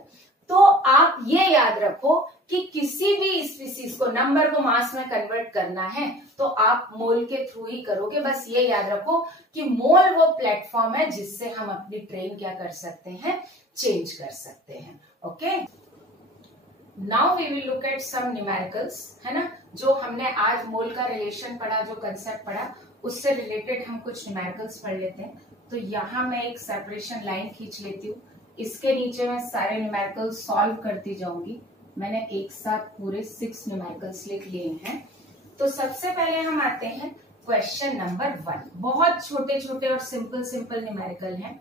तो आप ये याद रखो कि किसी भी स्पीसीज को नंबर को मास में कन्वर्ट करना है तो आप मोल के थ्रू ही करोगे। बस ये याद रखो कि मोल वो प्लेटफॉर्म है जिससे हम अपनी ट्रेन क्या कर सकते हैं, चेंज कर सकते हैं। Okay, now we will look at some numericals, है ना। जो हमने आज मोल का रिलेशन पढ़ा, जो कंसेप्ट पढ़ा, उससे रिलेटेड हम कुछ न्यूमेरिकल्स पढ़ लेते हैं। तो यहाँ मैं एक सेपरेशन लाइन खींच लेती हूँ, इसके नीचे मैं सारे न्यूमेरिकल्स सॉल्व करती जाऊंगी। मैंने एक साथ पूरे 6 न्यूमेरिकल्स लिख लिए हैं। तो सबसे पहले हम आते हैं क्वेश्चन नंबर 1। बहुत छोटे छोटे और सिंपल सिंपल न्यूमेरिकल हैं।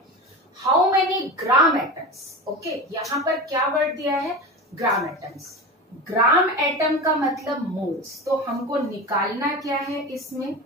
How many gram atoms, okay, यहाँ पर क्या वर्ड दिया है, ग्राम एटम्स। ग्राम एटम का मतलब मोल्स, तो हमको निकालना क्या है, इसमें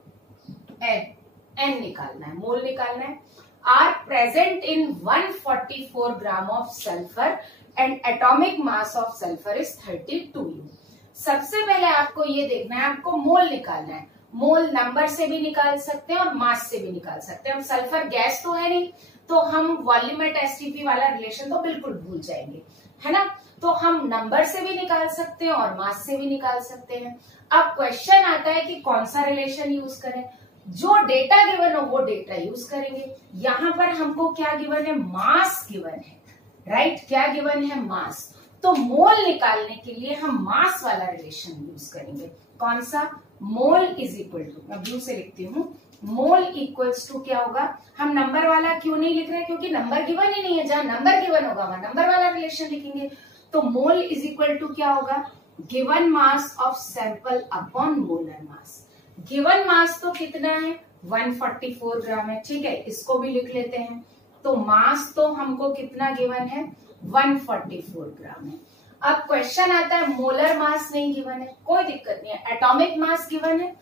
एन निकालना है, मोल निकालना है। Are present in 144 gram of sulphur and atomic mass of sulphur is 32U। सबसे पहले आपको ये देखना है, आपको मोल निकालना है। मोल नंबर से भी निकाल सकते हैं और मास से भी निकाल सकते हैं। अब सल्फर गैस तो है नहीं, तो हम वॉल्यूम एट एसटीपी वाला रिलेशन तो बिल्कुल भूल जाएंगे, है ना। तो हम नंबर से भी निकाल सकते हैं और मास से भी निकाल सकते हैं। अब क्वेश्चन आता है कि कौन सा रिलेशन यूज करें। जो डेटा गिवन हो वो डेटा यूज करेंगे। यहाँ पर हमको क्या गिवन है, मास गिवन है, राइट। क्या गिवन है, मास। तो मोल निकालने के लिए हम मास वाला रिलेशन यूज करेंगे। कौन सा, मोल इज इक्वल टू, मैं ब्लू से लिखती हूँ, मोल इक्वल्स टू क्या होगा। हम नंबर वाला क्यों नहीं लिख रहे, क्योंकि नंबर गिवन ही नहीं है। जहां नंबर गिवन होगा वहां नंबर वाला रिलेशन लिखेंगे। तो मोल इज इक्वल टू क्या होगा, given mass of sample upon molar mass. Given मास तो कितना है, 144 ग्राम है, ठीक है, इसको भी लिख लेते हैं। तो मास तो हमको कितना गिवन है, 144 ग्राम है। अब क्वेश्चन आता है मोलर मास नहीं गिवन है, कोई दिक्कत नहीं है, एटॉमिक मास गिवन है।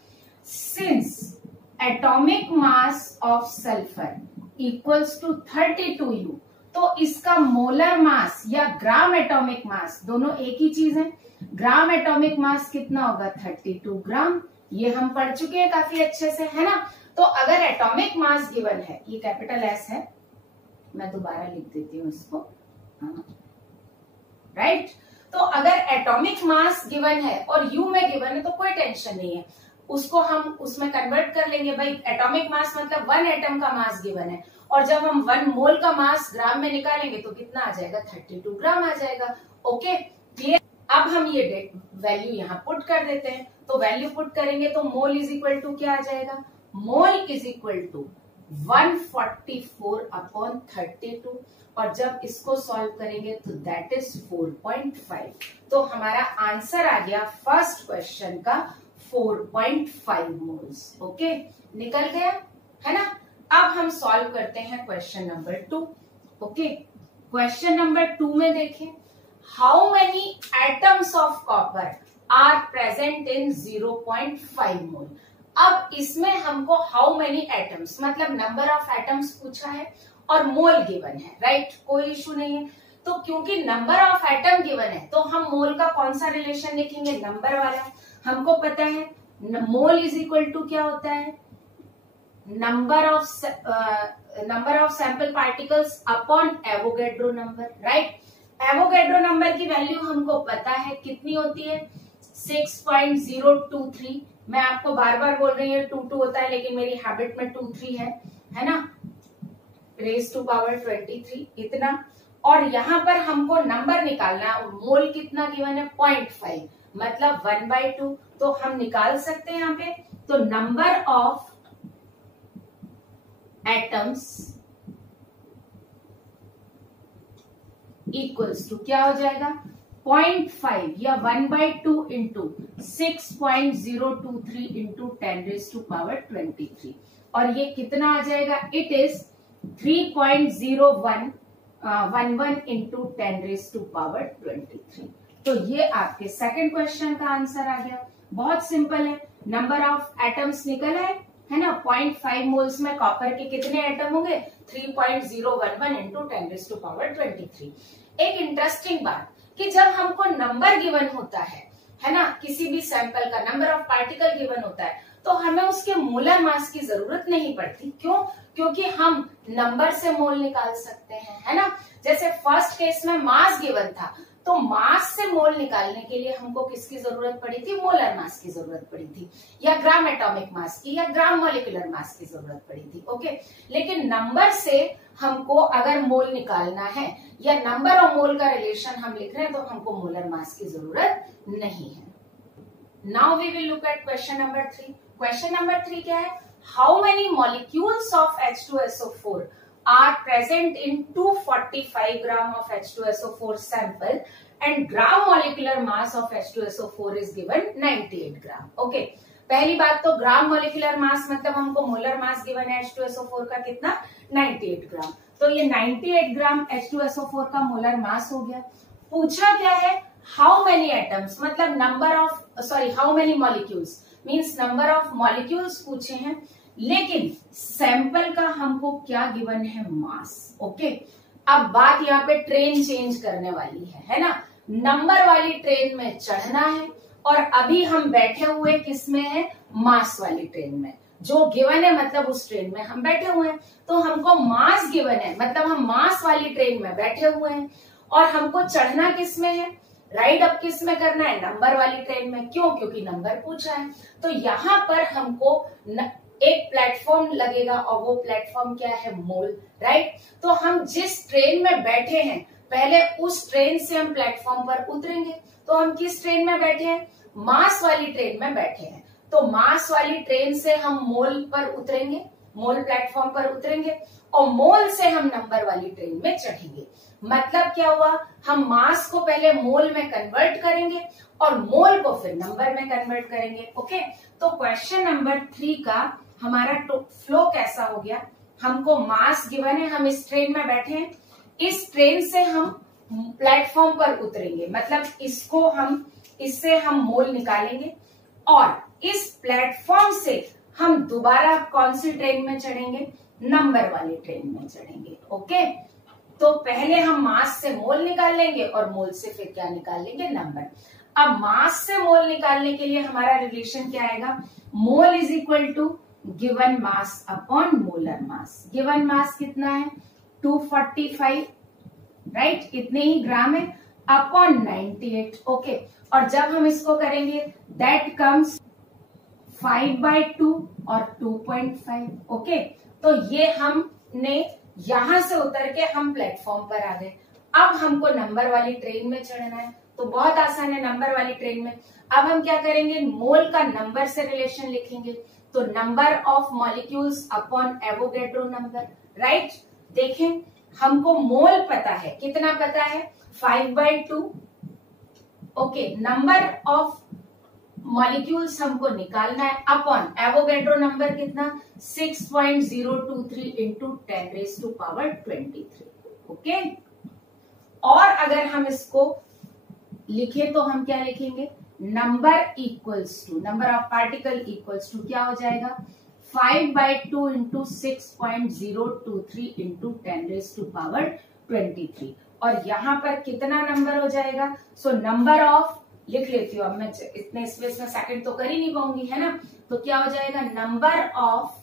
Since atomic mass of sulphur equals to 32U, तो इसका मोलर मास या ग्राम एटॉमिक मास दोनों एक ही चीज है। ग्राम एटॉमिक मास कितना होगा, 32 ग्राम। ये हम पढ़ चुके हैं काफी अच्छे से, है ना। तो अगर एटॉमिक मास गिवन है, ये कैपिटल एस है, मैं दोबारा लिख देती हूँ इसको, राइट। तो अगर एटॉमिक मास गिवन है और यू में गिवन है तो कोई टेंशन नहीं है, उसको हम उसमें कन्वर्ट कर लेंगे। भाई एटॉमिक मास मतलब 1 एटम का मास गिवन है और जब हम 1 मोल का मास ग्राम में निकालेंगे तो कितना आ जाएगा, 32 ग्राम आ जाएगा। Okay clear. अब हम ये वैल्यू यहाँ पुट कर देते हैं, तो वैल्यू पुट करेंगे तो मोल इज इक्वल टू क्या आ जाएगा, मोल इज इक्वल टू 144/32 और जब इसको सॉल्व करेंगे तो दैट इज 4.5। तो हमारा आंसर आ गया फर्स्ट क्वेश्चन का 4.5 मोल्स। ओके निकल गया है ना। अब हम सॉल्व करते हैं question number 2। Okay question number 2 में देखें, how many atoms of copper are present in 0.5 mole. अब इसमें हमको हाउ मेनी एटम्स मतलब नंबर ऑफ एटम्स पूछा है और मोल गिवन है, राइट, कोई इशू नहीं है। तो क्योंकि नंबर ऑफ एटम गिवन है तो हम मोल का कौन सा रिलेशन लिखेंगे, नंबर वाला। हमको पता है मोल इज इक्वल टू क्या होता है, number of sample particles upon Avogadro number, right. Avogadro number की वैल्यू हमको पता है कितनी होती है, 6.023। मैं आपको बार बार बोल रही हूँ 2 होता है लेकिन मेरी हैबिट में 2 है ना, रेज टू पावर 23 इतना। और यहाँ पर हमको नंबर निकालना है, मोल कितना गिवन है 0.5 मतलब 1/2, तो हम निकाल सकते हैं यहाँ पे। तो number of atoms equals to क्या हो जाएगा, 0.5 या 1/2 इंटू 6.023 इंटू 10⁻23 और ये कितना आ जाएगा, इट इज 3.0111 इंटू 10⁻23। तो ये आपके सेकंड क्वेश्चन का आंसर आ गया। बहुत सिंपल है, नंबर ऑफ एटम्स निकला है ना। 0.5 मोल्स में कॉपर के कितने एटम होंगे, 3.011 इंटू 10⁻23। एक इंटरेस्टिंग बात कि जब हमको नंबर गिवन होता है ना, किसी भी सैंपल का नंबर ऑफ पार्टिकल गिवन होता है तो हमें उसके मोलर मास की जरूरत नहीं पड़ती। क्यों, क्योंकि हम नंबर से मोल निकाल सकते हैं, है ना। जैसे फर्स्ट केस में मास गिवन था तो मास से मोल निकालने के लिए हमको किसकी जरूरत पड़ी थी, मोलर मास की जरूरत पड़ी थी, या ग्राम एटॉमिक मास की, या ग्राम मॉलिक्यूलर मास की जरूरत पड़ी थी। ओके लेकिन नंबर से हमको अगर मोल निकालना है या नंबर और मोल का रिलेशन हम लिख रहे हैं तो हमको मोलर मास की जरूरत नहीं है। Now we will look at question number 3। Question number 3 क्या है, how many molecules of H2SO4 are present in 245 gram of H2SO4 sample and gram molecular mass of H2SO4 is given 98 gram. Okay, पहली बात तो gram molecular mass मतलब हमको molar mass given है H2SO4 का कितना, 98 ग्राम। तो ये 98 ग्राम H2SO4 का मोलर मास हो गया। पूछा क्या है, हाउ मेनी एटम्स मतलब number of how many molecules means number of molecules पूछे हैं, लेकिन सैंपल का हमको क्या गिवन है, मास। ओके अब बात यहाँ पे ट्रेन चेंज करने वाली है ना। नंबर वाली ट्रेन में चढ़ना है और अभी हम बैठे हुए किसमें है, मास वाली ट्रेन में। जो गिवन है मतलब उस ट्रेन में हम बैठे हुए हैं, तो हमको मास गिवन है मतलब हम मास वाली ट्रेन में बैठे हुए हैं और हमको चढ़ना किसमें है, राइड अप किस में करना है, नंबर वाली ट्रेन में। क्यों, क्योंकि नंबर पूछा है। तो यहाँ पर हमको एक प्लेटफॉर्म लगेगा और वो प्लेटफॉर्म क्या है, मोल, राइट। तो हम जिस ट्रेन में बैठे हैं पहले उस ट्रेन से हम प्लेटफॉर्म पर उतरेंगे। तो हम किस ट्रेन में बैठे हैं, मास वाली ट्रेन में बैठे हैं। तो मास वाली ट्रेन से हम मोल पर उतरेंगे, मोल प्लेटफॉर्म पर उतरेंगे और मोल से हम नंबर वाली ट्रेन में चढ़ेंगे। मतलब क्या हुआ, हम मास को पहले मोल में कन्वर्ट करेंगे और मोल को फिर नंबर में कन्वर्ट करेंगे। ओके तो क्वेश्चन नंबर 3 का हमारा फ्लो कैसा हो गया, हमको मास गिवन है, हम इस ट्रेन में बैठे हैं, इस ट्रेन से हम प्लेटफॉर्म पर उतरेंगे, मतलब इससे हम मोल निकालेंगे और इस प्लेटफॉर्म से हम दोबारा कौन सी ट्रेन में चढ़ेंगे, नंबर वाली ट्रेन में चढ़ेंगे। ओके तो पहले हम मास से मोल निकाल लेंगे और मोल से फिर क्या निकाल लेंगे, नंबर। अब मास से मोल निकालने के लिए हमारा रिलेशन क्या आएगा, mole is equal to given mass upon molar mass. Given mass कितना है 245, राइट, इतने ही ग्राम है, अपॉन 98। ओके और जब हम इसको करेंगे दैट कम्स 5/2 और 2.5। ओके तो ये हमने यहां से उतर के हम प्लेटफॉर्म पर आ गए। अब हमको नंबर वाली ट्रेन में चढ़ना है, तो बहुत आसान है नंबर वाली ट्रेन में। अब हम क्या करेंगे, मोल का नंबर से रिलेशन लिखेंगे, तो number of molecules upon Avogadro number, right. देखें हमको मोल पता है, कितना पता है, 5/2। ओके, नंबर ऑफ मॉलिक्यूल्स हमको निकालना है अपॉन एवोगैड्रो नंबर कितना, 6.023 इंटू 10⁻23। ओके, और अगर हम इसको लिखे तो हम क्या लिखेंगे, number equals to, number of particle equals to क्या हो जाएगा, 5/2 इंटू 6.023 इंटू 10⁻23। और यहां पर कितना नंबर हो जाएगा, सो नंबर ऑफ, लिख लेती हूँ अब मैं, इतने स्पेस में सेकंड तो कर ही नहीं पाऊंगी, है ना। तो क्या हो जाएगा, number of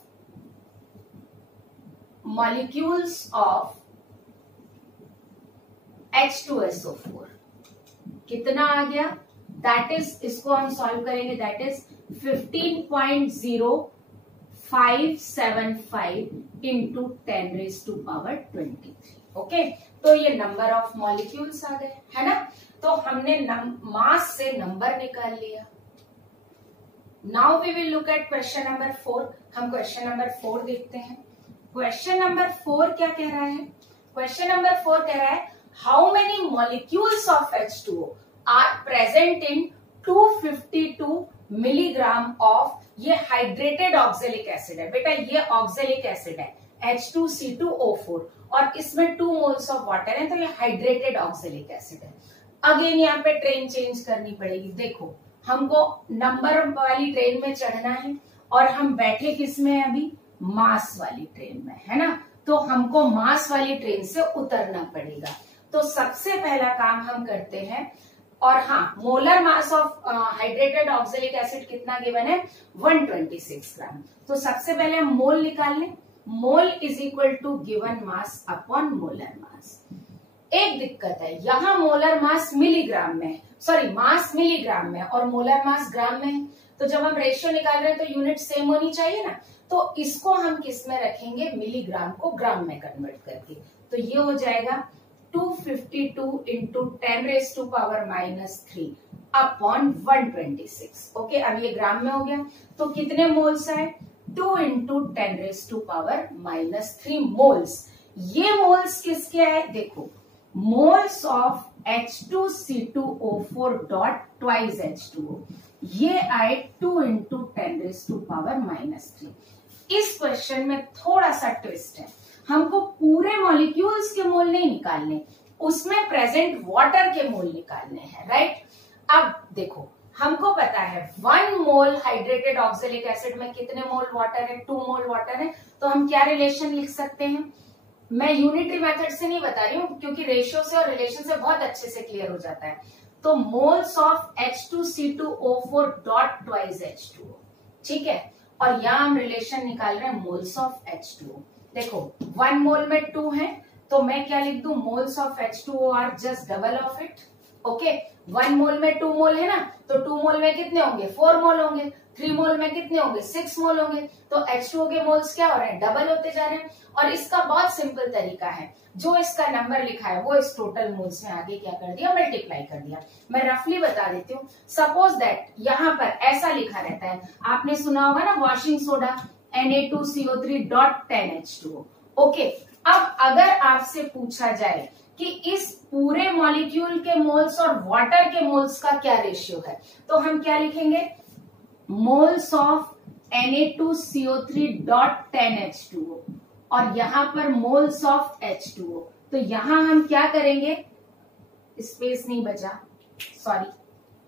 molecules of H2SO4 कितना आ गया, दैट इज, इसको हम सॉल्व करेंगे, दैट इज 15.0575 इंटू 10⁻23। ओके, तो ये नंबर ऑफ मॉलिक्यूल्स आ गए, है ना। तो हमने मास से नंबर निकाल लिया। Now we will look at question number 4। हम क्वेश्चन नंबर 4 देखते हैं। क्वेश्चन नंबर 4 क्या कह रहा है, क्वेश्चन नंबर 4 कह रहा है how many molecules of H2O are present in 252 milligram of, ये हाइड्रेटेड ऑक्जेलिक एसिड है बेटा, ये ऑक्जेलिक एसिड है H2C2O4 और इसमें 2 मोल्स ऑफ वाटर है, तो ये हाइड्रेटेड ऑक्जेलिक एसिड है। अगेन यहाँ पे ट्रेन चेंज करनी पड़ेगी। देखो हमको नंबर वाली ट्रेन में चढ़ना है और हम बैठे किस में अभी, मास वाली ट्रेन में, है ना। तो हमको मास वाली ट्रेन से उतरना पड़ेगा। तो सबसे पहला काम हम करते हैं, और हाँ, molar mass of hydrated oxalic acid कितना गिवन है, 126 ग्राम। तो सबसे पहले हम मोल निकाल लें, mole is equal to given mass upon molar mass. एक दिक्कत है, यहाँ मोलर मास मिलीग्राम में है, सॉरी मास मिलीग्राम में और मोलर मास ग्राम में है। तो जब हम रेशियो निकाल रहे हैं तो यूनिट सेम होनी चाहिए ना, तो इसको हम किस में रखेंगे, मिलीग्राम को ग्राम में कन्वर्ट करके। तो ये हो जाएगा 252 इंटू 10⁻³ अपॉन 126। ओके, अब ये ग्राम में हो गया, तो कितने मोल्स है, 2 इंटू 10⁻³ मोल्स। ये मोल्स किसके है, देखो moles of H2C2O4 dot twice H2O, ये आए 2 इंटू 10⁻³ इस क्वेश्चन में थोड़ा सा ट्विस्ट है, हमको पूरे मॉलिक्यूल्स के मोल नहीं निकालने, उसमें प्रेजेंट वाटर के मोल निकालने हैं, राइट। अब देखो हमको पता है 1 मोल हाइड्रेटेड ऑक्जेलिक एसिड में कितने मोल वाटर है, 2 मोल वाटर है। तो हम क्या रिलेशन लिख सकते हैं, मैं यूनिटरी मेथड से नहीं बता रही हूँ क्योंकि रेशियो से और रिलेशन से बहुत अच्छे से क्लियर हो जाता है। तो moles of H2C2O4 dot twice H2O, ठीक है। और यहाँ हम रिलेशन निकाल रहे हैं मोल्स ऑफ H2O। देखो 1 मोल में 2 है, तो मैं क्या लिख दूं, moles of H2O are just double of it. Okay, 1 mole में 2 मोल है ना, तो 2 मोल में कितने होंगे, 4 मोल होंगे, 3 मोल में कितने होंगे, 6 मोल होंगे। तो H2O के मोल्स क्या हो रहे हैं, डबल होते जा रहे हैं। और इसका बहुत सिंपल तरीका है, जो इसका नंबर लिखा है वो इस टोटल मोल्स में आगे क्या कर दिया, मल्टीप्लाई कर दिया। मैं रफली बता देती हूँ, सपोज दैट यहाँ पर ऐसा लिखा रहता है, आपने सुना होगा ना washing soda Na2CO3 dot 10H2O। Okay, अब अगर आपसे पूछा जाए कि इस पूरे मॉलिक्यूल के मोल्स और वाटर के मोल्स का क्या रेशियो है, तो हम क्या लिखेंगे, moles of Na2CO3 dot 10H2O और यहां पर मोल्स ऑफ H2O। तो यहां हम क्या करेंगे, स्पेस नहीं बचा, सॉरी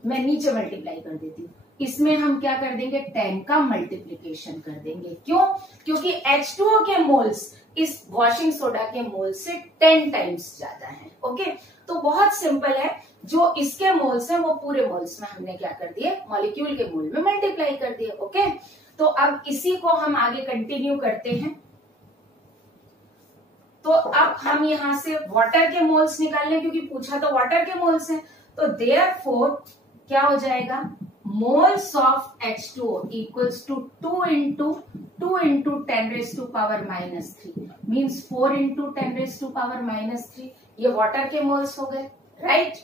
मैं नीचे मल्टीप्लाई कर देती हूँ, इसमें हम क्या कर देंगे, 10 का मल्टीप्लीकेशन कर देंगे। क्यों, क्योंकि H2O के मोल्स इस वॉशिंग सोडा के मोल से 10 टाइम्स ज्यादा है। ओके, तो बहुत सिंपल है, जो इसके मोल्स हैं वो पूरे मोल्स में हमने क्या कर दिए, मॉलिक्यूल के मोल में मल्टीप्लाई कर दिए। ओके, तो अब इसी को हम आगे कंटिन्यू करते हैं। तो अब हम यहां से वाटर के मोल्स निकालने, क्योंकि पूछा तो वाटर के मोल्स हैं, तो देयरफॉर क्या हो जाएगा, moles of H2O equals to 2 into 10 raised to power minus 3 means 4 into 10 raised to power minus 3. ये वाटर के मोल्स हो गए, राइट?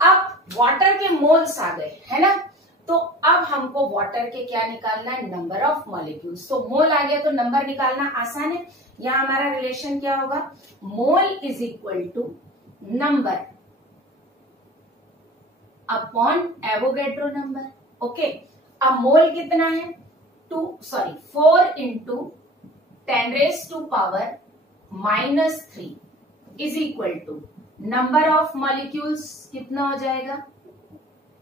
अब वाटर के मोल्स आ गए, है ना? तो अब हमको वाटर के क्या निकालना है? Number of molecules. तो मोल आ गया तो नंबर निकालना आसान है. यहाँ हमारा रिलेशन क्या होगा? Mole is equal to number upon Avogadro number. Okay, अब मोल कितना है? 4 into 10 raise to power minus 3 is equal to number of molecules कितना हो जाएगा?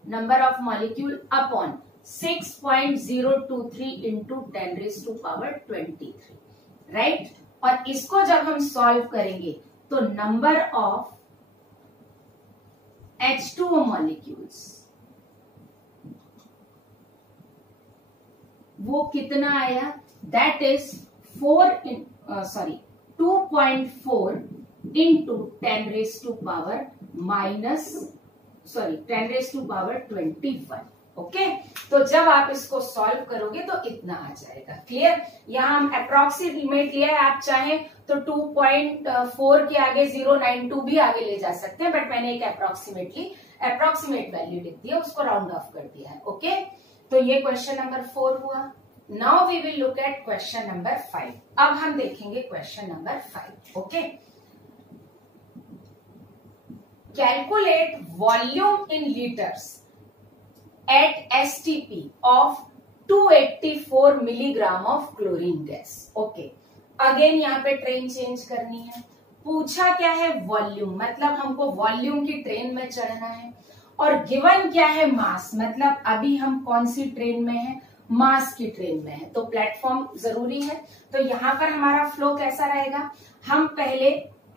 Number of molecule upon 6.023 into 10 raise to power 23, right? और इसको जब हम सॉल्व करेंगे तो नंबर ऑफ H2O मॉलिक्यूल्स वो कितना आया? That is 2.4 into 10 raise to power 21. Okay, तो जब आप इसको सॉल्व करोगे तो इतना आ जाएगा. क्लियर? यहाँ हम अप्रोक्सीमेट लिया है, आप चाहें तो 2.4 के आगे 092 भी आगे ले जा सकते हैं, बट मैंने एक अप्रोक्सीमेट वैल्यू लिख दिया, उसको राउंड ऑफ कर दिया है. ओके, तो ये क्वेश्चन नंबर 4 हुआ. Now we will look at question number 5. अब हम देखेंगे question number 5. Okay, calculate volume in litres at STP of 284 milligram of chlorine gas. Okay, again यहाँ पे ट्रेन चेंज करनी है. पूछा क्या है? वॉल्यूम, मतलब हमको वॉल्यूम की ट्रेन में चढ़ना है. और गिवन क्या है? मास, मतलब अभी हम कौन सी ट्रेन में है? मास की ट्रेन में है. तो प्लेटफॉर्म जरूरी है. तो यहाँ पर हमारा फ्लो कैसा रहेगा? हम पहले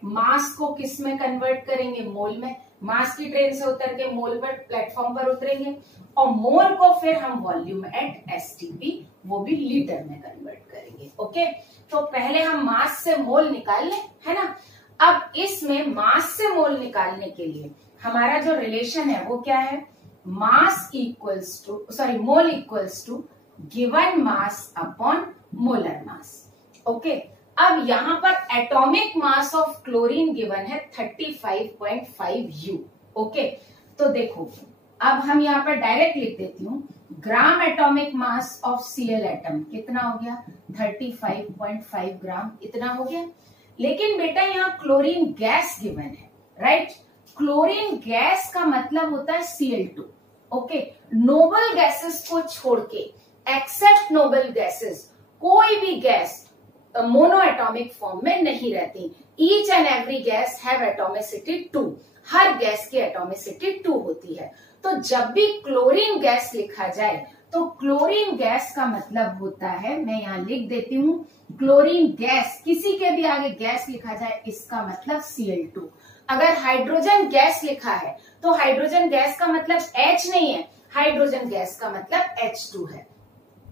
मास को किस में कन्वर्ट करेंगे? मोल में. मास की ट्रेन से उतर के मोल पर प्लेटफॉर्म पर उतरेंगे और मोल को फिर हम वॉल्यूम एट एसटीपी वो भी लीटर में कन्वर्ट करेंगे. ओके, तो पहले हम मास से मोल निकाल लें, है ना? अब इसमें मास से मोल निकालने के लिए हमारा जो रिलेशन है वो क्या है? Mass equals to mole equals to given mass upon molar mass. Okay, अब यहाँ पर atomic mass of chlorine given है 35.5 U. ओके, तो देखो अब हम यहाँ पर डायरेक्ट लिख देती हूँ. ग्राम atomic mass of Cl atom कितना हो गया? 35.5 ग्राम. इतना हो गया. लेकिन बेटा यहाँ क्लोरीन गैस गिवन है, राइट? क्लोरीन गैस का मतलब होता है Cl2. ओके, नोबल गैसेस को छोड़ के, एक्सेप्ट नोबल गैसेस, कोई भी गैस मोनो एटॉमिक फॉर्म में नहीं रहती. Each and every guys have atomicity 2. Her gas की एटोमिसिटी 2 होती है. तो जब भी क्लोरीन गैस लिखा जाए तो क्लोरीन गैस का मतलब होता है, मैं यहाँ लिख देती हूँ, क्लोरीन गैस, किसी के भी आगे गैस लिखा जाए इसका मतलब Cl2. अगर हाइड्रोजन गैस लिखा है तो हाइड्रोजन गैस का मतलब H नहीं है, हाइड्रोजन गैस का मतलब H2 है.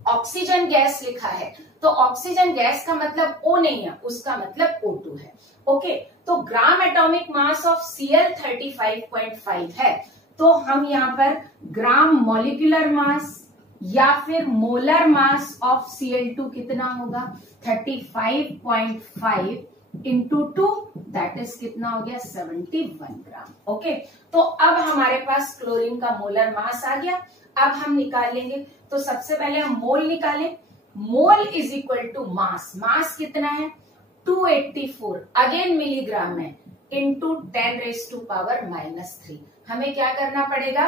ऑक्सीजन गैस लिखा है तो ऑक्सीजन गैस का मतलब O नहीं है, उसका मतलब O2 है. ओके, तो gram atomic mass of Cl 35.5 है. तो हम यहाँ पर ग्राम मॉलिक्यूलर मास या फिर मोलर मास ऑफ Cl2 कितना होगा? 35.5 इंटू 2, दैट इज कितना हो गया? 71 ग्राम. ओके, तो अब हमारे पास क्लोरीन का मोलर मास आ गया. अब हम निकाल लेंगे. तो सबसे पहले हम मोल निकालें. Mole is equal to mass. Mass कितना है? 284, अगेन मिलीग्राम में, into 10 raise to power minus 3. हमें क्या करना पड़ेगा?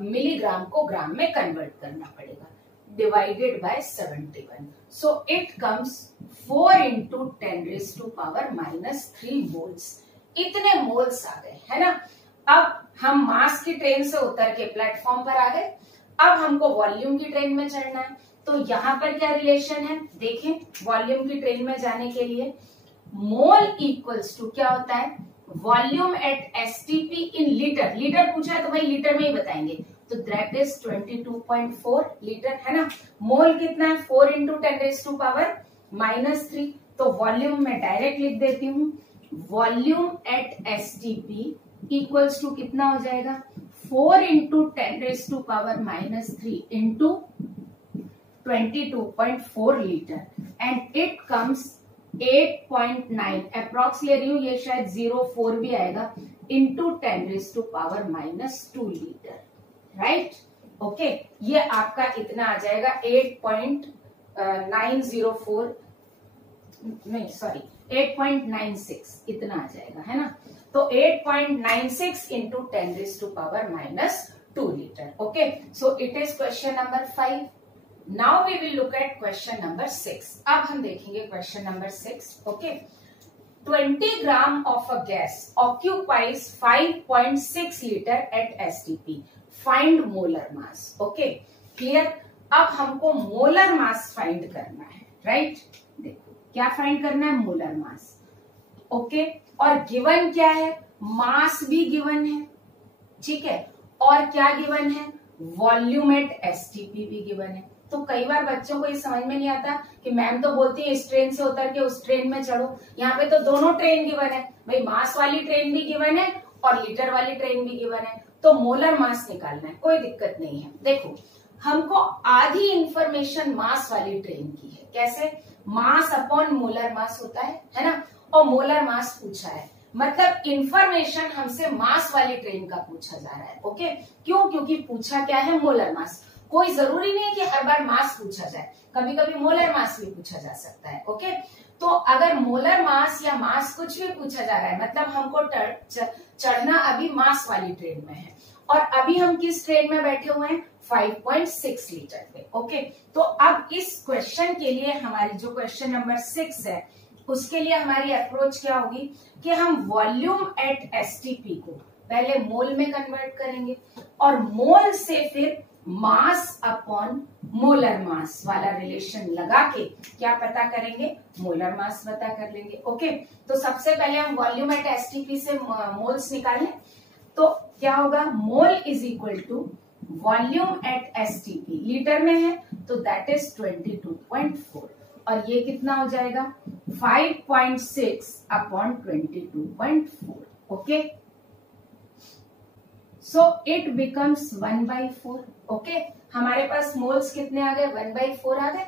मिलीग्राम को ग्राम में कन्वर्ट करना पड़ेगा. Divided by 71. So it comes 4 into 10 raise to power minus 3 moles. इतने मोल्स आ गए, है ना? अब हम मास की ट्रेन से उतर के प्लेटफॉर्म पर आ गए. अब हमको वॉल्यूम की ट्रेन में चढ़ना है. तो यहाँ पर क्या रिलेशन है? देखें, वॉल्यूम की ट्रेन में जाने के लिए मोल इक्वल्स टू क्या होता है? Volume at STP in litre. Litre पूछा है तो भाई लीटर में ही बताएंगे. तो दैट इज 22.4 लीटर, है ना? मोल कितना है? 4 into 10 raise to power minus 3. तो वॉल्यूम में डायरेक्ट लिख देती हूँ. Volume at STP equals to कितना हो जाएगा? 4 into 10 raised to power minus 3 into 22.4 litre and it comes 8.9 approx ले रही हूँ, ये शायद 0.4 भी आएगा, into 10 raise to power minus 2 litre, right. Okay, ये आपका इतना आ जाएगा 8.904 नहीं सॉरी 8.96 इतना आ जाएगा, है ना। तो 8.96 into 10 raise to power minus 2 litre. Okay, so it is question number 5। Now we will look at question number 6। अब हम देखेंगे question number 6। Okay, 20 gram of a gas occupies 5.6 litre at STP, find molar mass. Okay, clear. अब हमको molar mass find करना है, right. देखो क्या find करना है, मोलर मास। ओके, और गिवन क्या है, मास भी गिवन है, ठीक है, और क्या गिवन है, वॉल्यूम एट एसटीपी भी गिवन है। तो कई बार बच्चों को ये समझ में नहीं आता कि मैम तो बोलती है इस ट्रेन से उतर के उस ट्रेन में चढ़ो, यहाँ पे तो दोनों ट्रेन गिवन है भाई, मास वाली ट्रेन भी गिवन है और लीटर वाली ट्रेन भी गिवन है, तो मोलर मास निकालना है, कोई दिक्कत नहीं है। देखो हमको आधी इंफॉर्मेशन मास वाली ट्रेन की है, कैसे, मास अपॉन मोलर मास होता है ना, और मोलर मास पूछा है, मतलब इंफॉर्मेशन हमसे मास वाली ट्रेन का पूछा जा रहा है। ओके, क्यों, क्योंकि पूछा क्या है, मोलर मास। कोई जरूरी नहीं है कि हर बार मास पूछा जाए, कभी कभी मोलर मास भी पूछा जा सकता है। ओके, तो अगर मोलर मास या मास कुछ भी पूछा जा रहा है, मतलब हमको चढ़ना अभी मास वाली ट्रेन में है, और अभी हम किस ट्रेन में बैठे हुए हैं, 5.6 लीटर पे। ओके, तो अब इस क्वेश्चन के लिए हमारी जो क्वेश्चन नंबर 6 है, उसके लिए हमारी अप्रोच क्या होगी कि हम वॉल्यूम एट एसटीपी को पहले मोल में कन्वर्ट करेंगे, और मोल से फिर मास अपॉन मोलर मास वाला रिलेशन लगा के क्या पता करेंगे, मोलर मास पता कर लेंगे। ओके, तो सबसे पहले हम वॉल्यूम एट एसटीपी से मोल्स निकालें, तो क्या होगा, mole is equal to volume at STP, litre में है तो दैट इज 22.4, और ये कितना हो जाएगा 5.6 upon 22.4। Okay, so it becomes 1/4। Okay, हमारे पास मोल्स कितने आ गए, 1/4 आ गए।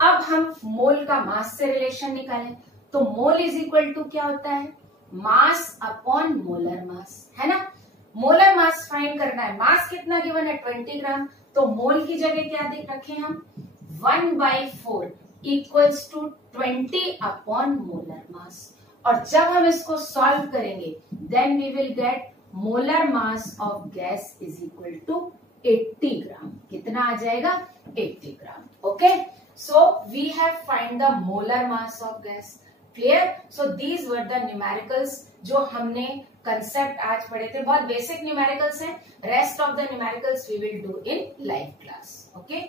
अब हम मोल का मास से रिलेशन निकालें, तो मोल इज इक्वल टू क्या होता है, मास अपॉन मोलर मास, है ना। मोलर मास फाइंड करना है, मास कितना गिवन है 20 ग्राम, तो मोल की जगह क्या देख रखे हम 1/4 equals to 20 upon molar mass, और जब हम इसको सॉल्व करेंगे then we will get molar mass of gas is equal to 80 gram. कितना आ जाएगा, 80 gram. Okay, so we have find the molar mass of gas. Clear, so these were the numericals जो हमने कंसेप्ट आज पढ़े थे, बहुत बेसिक न्यूमेरिकल्स हैं, rest of the numericals we will do in live class. Okay.